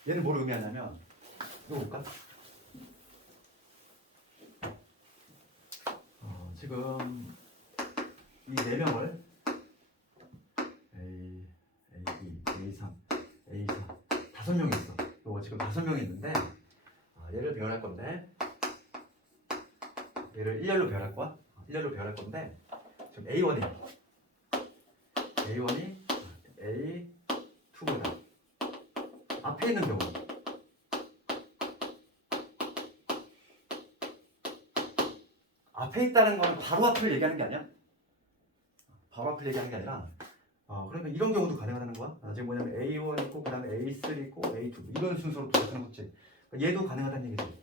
얘는 뭘 의미하냐면 이거 볼까? 지금 이 4명을 A, A2, A3, A4 5명이 있어. 이거 지금 5명이 있는데 얘를 배열할 건데 얘를 일렬로 배열할 거야. 일렬로 배열할 건데 지금 A1이 A2보다 앞에 있는 경우 앞에 있다는 건 바로 앞을 얘기하는 게 아니야. 바로 앞을 얘기하는 게 아니라 그러니까 이런 경우도 가능하다는 거야. 지금 뭐냐면 A1 있고 그 다음에 A3 있고 A2 이런 순서로 똑같은 거지. 그러니까 얘도 가능하다는 얘기지.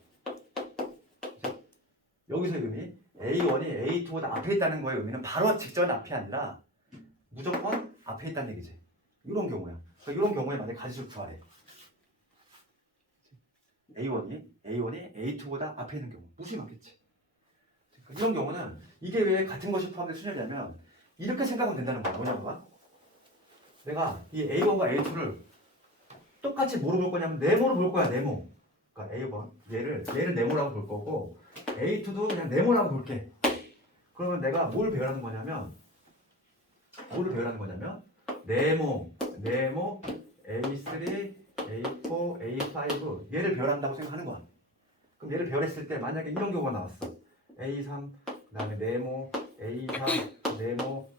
그치? 여기서의 의미 A1이 A2보다 앞에 있다는 거의 의미는 바로 직전 앞이 아니라 무조건 앞에 있다는 얘기지. 이런 경우야. 그러니까 이런 경우에 만약에 가지수를 구하래. A1이 A2보다 앞에 있는 경우 무수히 많겠지. 그러니까 이런 경우는 이게 왜 같은 것이 포함된 순열이냐면 이렇게 생각하면 된다는 거야. 뭐냐고 봐. 내가 이 A1과 A2를 똑같이 뭐로 볼 거냐면 네모로 볼 거야. 네모. 그러니까 A1 얘를 네모라고 볼 거고 A2도 그냥 네모라고 볼게. 그러면 내가 뭘 배열하는 거냐면 네모 A3 A4 A5 얘를 배열한다고 생각하는 거야. 그럼 얘를 배열했을 때 만약에 이런 경우가 나왔어. A3 그 다음에 네모 A4 네모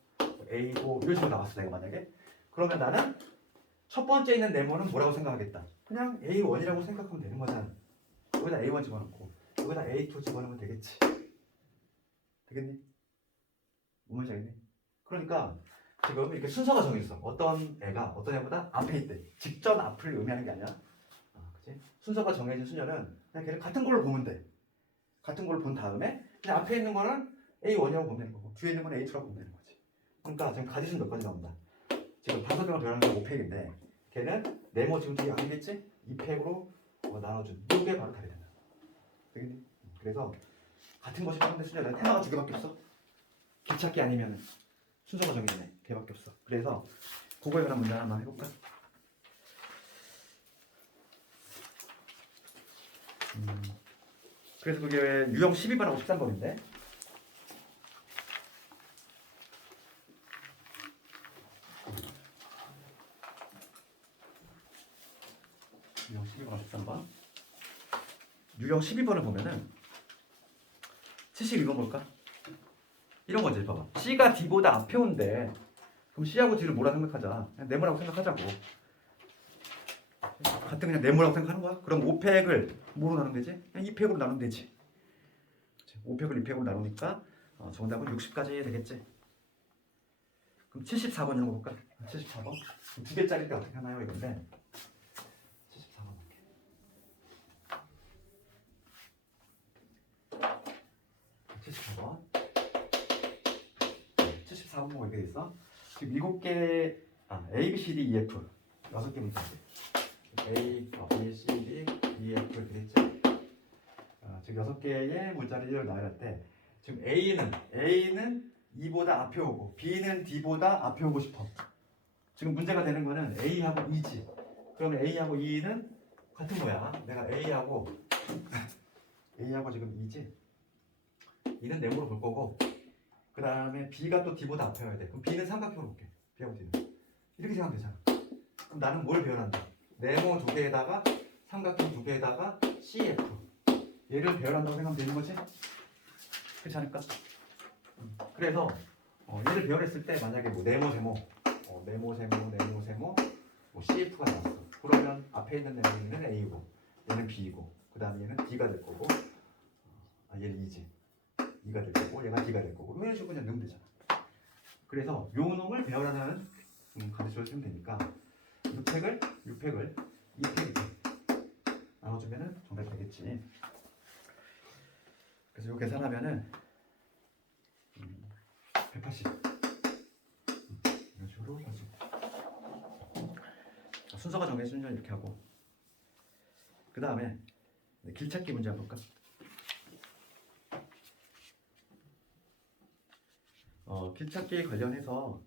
A5 이런 식으로 나왔어. 내가 만약에 그러면 나는 첫 번째 있는 네모는 뭐라고 생각하겠다. 그냥 A1이라고 생각하면 되는 거잖아. 여기다 A1 집어넣고 여기다 A2 집어넣으면 되겠지. 되겠니? 뭔지 알겠니? 그러니까 지금 이렇게 순서가 정해졌어. 어떤 애보다 앞에 있대. 직전 앞을 의미하는 게 아니야. 그치? 순서가 정해진 순서는 그냥 걔를 같은 걸로 보면 돼. 같은 걸로 본 다음에 그냥 앞에 있는 거는 A1이라고 보면 되는 거고 뒤에 있는 거는 A2라고 보면 되는 거지. 그러니까 지금 가지수는 몇 가지 나온다. 지금 5명을 배열하는 게 5팩인데 걔는 네모 지금 뒤에 아니겠지? 2팩으로 나눠준 이게 바로 답이 된다. 되겠니? 그래서 같은 것이 포함된 순서는 테마가 2개밖에 없어. 길찾기 아니면 순서가 정해지네. 걔밖에 없어. 그래서 그거에 관한 문제 하나 해볼까? 그래서 그게 유형 12번하고 13번인데 유형 12번하고 13번 유형 12번을 보면은 72번 볼까? 이런 거지. 봐봐. C가 D보다 앞에 온대. 그럼 C하고 D를 뭐라 생각하자. 그냥 네모라고 생각하자고. 같은 그냥 네모라고 생각하는 거야. 그럼 5팩을 뭐로 나누면 되지? 그냥 2팩으로 나누면 되지. 5팩을 2팩으로 나누니까 정답은 60까지 되겠지. 그럼 74번 이런 거 볼까? 74번. 2개짜리 때 어떻게 하나요? 이건데 74번 볼게. 74번. 74번 보고 이렇게 있어. 지금 7개 A, B, C, D, E, F 6개 문제지. A, B, C, D, E, F 이렇게 됐지. 지금 6개의 문자를 나열할 때 지금 A는 E보다 앞에 오고 B는 D보다 앞에 오고 싶어. 지금 문제가 되는 거는 A하고 E지. 그러면 A하고 E는 같은 거야. 내가 A하고 지금 E지. E는 네모로 볼 거고 그 다음에 B가 또 D보다 앞에 와야 돼. 그럼 B는 삼각형으로 볼게. B하고 D는 이렇게 생각하면 되잖아. 그럼 나는 뭘 배열한다? 네모 2개에다가 삼각형 2개에다가 CF 얘를 배열한다고 생각하면 되는 거지? 그렇지 않을까? 그래서 얘를 배열했을 때 만약에 뭐 네모 세모 뭐 CF가 나왔어. 그러면 앞에 있는 네모는 A고 얘는 B고 그 다음에 얘는 D가 될 거고 얘는 E지. E가 될 거고 얘가 D가 될 거고 이런 식으로 그냥 넣으면 되잖아. 그래서 요 놈을 배열하는 가지수를 쓰면 되니까 6팩을 2팩 나눠주면은 정답이 되겠지. 그래서 요 계산하면은 180 이런 식으로 가지고 순서가 정해진 순서 이렇게 하고 그 다음에 길찾기 문제 한번 볼까? 길찾기 관련해서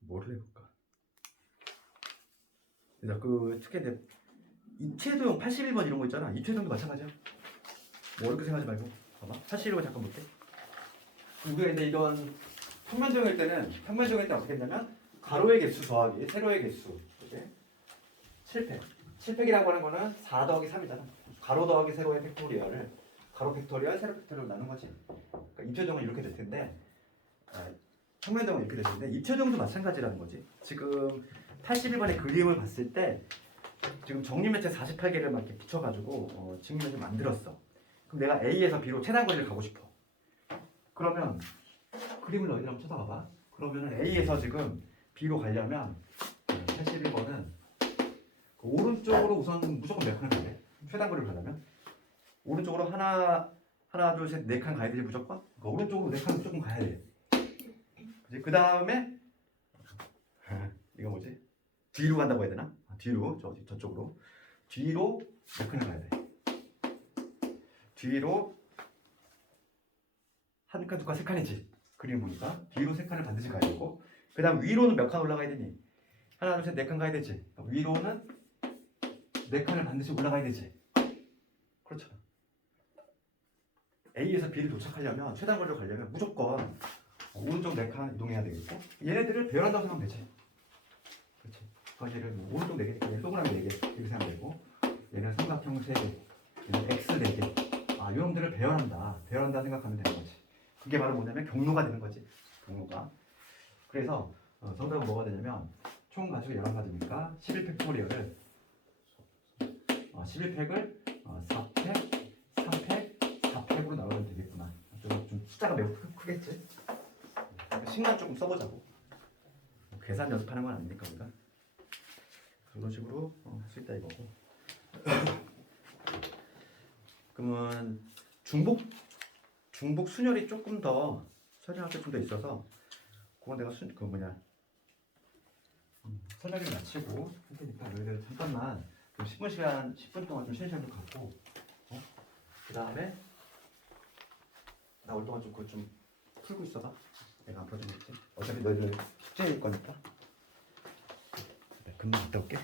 뭐를 해볼까? 특히 입체도형 81번 이런 거 있잖아. 입체도형도 마찬가지야. 뭐 어렵게 생각하지 말고 봐봐. 81번 잠깐 볼게. 우리가 이제 이런 평면정일 때는 어떻게 했냐면 가로의 개수 더하기 세로의 개수. 이렇게 7팩. 7팩이라고 하는 거는 4 더하기 3이잖아. 가로 더하기 세로의 팩토리얼을 가로 팩토리얼, 세로 팩토리얼로 나눈 거지. 그러니까 입체정은 이렇게 될 텐데 평면정은 이렇게 될 텐데 입체정도 마찬가지라는 거지. 지금 81번의 그림을 봤을 때 지금 정리매체 48개를 막 이렇게 붙여가지고 직면을 만들었어. 그럼 내가 A에서 B로 최단거리를 가고 싶어. 그러면 그림을 너희들 한번 쳐다봐봐. 그러면 A에서 지금 B로 가려면 81번은 오른쪽으로 우선 무조건 몇 칸을 가야 돼. 최단거리를 가려면 오른쪽으로 하나 둘 셋 네 칸 가야 되지 무조건. 그러니까 오른쪽으로 네 칸 무조건 가야 돼. 그 다음에 이거 뭐지? 뒤로 간다고 해야 되나? 뒤로 저쪽으로 뒤로 몇 칸을 가야 돼. 뒤로 한 칸, 두 칸, 세 칸이지. 그림 보니까 뒤로 세 칸을 반드시 가야 되고 그 다음 위로는 몇 칸 올라가야 되니? 하나 둘 셋 네 칸 가야 되지. 위로는 네 칸을 반드시 올라가야 되지. 그렇죠. A에서 B를 도착하려면 최단거리로 가려면 무조건 오른쪽 네 칸 이동해야 되겠고 얘네들을 배열한다고 생각하면 되지. 그렇지. 얘를 오른쪽 4개, 얘는 동그라미 4개 이렇게 생각하면 되고 얘는 삼각형 3개, 얘는 X 4개. 이놈들을 배열한다 생각하면 되는 거지. 그게 바로 뭐냐면 경로가 되는 거지. 경로가. 그래서 정답은 뭐가 되냐면 총 가지고 11가지니까 11팩토리얼을 11팩을 4팩, 3팩, 4팩으로 나오면 되겠구나. 좀 숫자가 매우 크겠지? 신경 조금 써보자고. 계산 연습하는 건 아니니까 우리가. 그런 식으로 할 수 있다 이거고. 그러면 중복 순열이 조금 더 설명할 게 좀 더 있어서 그건 내가 설명을 마치고 할 테니까 너희들 잠깐만 10분 동안 좀 쉬는 시간 좀 갖고 그 다음에 나올 동안 좀 그거 좀 풀고 있어봐. 내가 안 풀어주겠지. 어차피 너희들 숙제일 거니까. 금방 갔다 올게.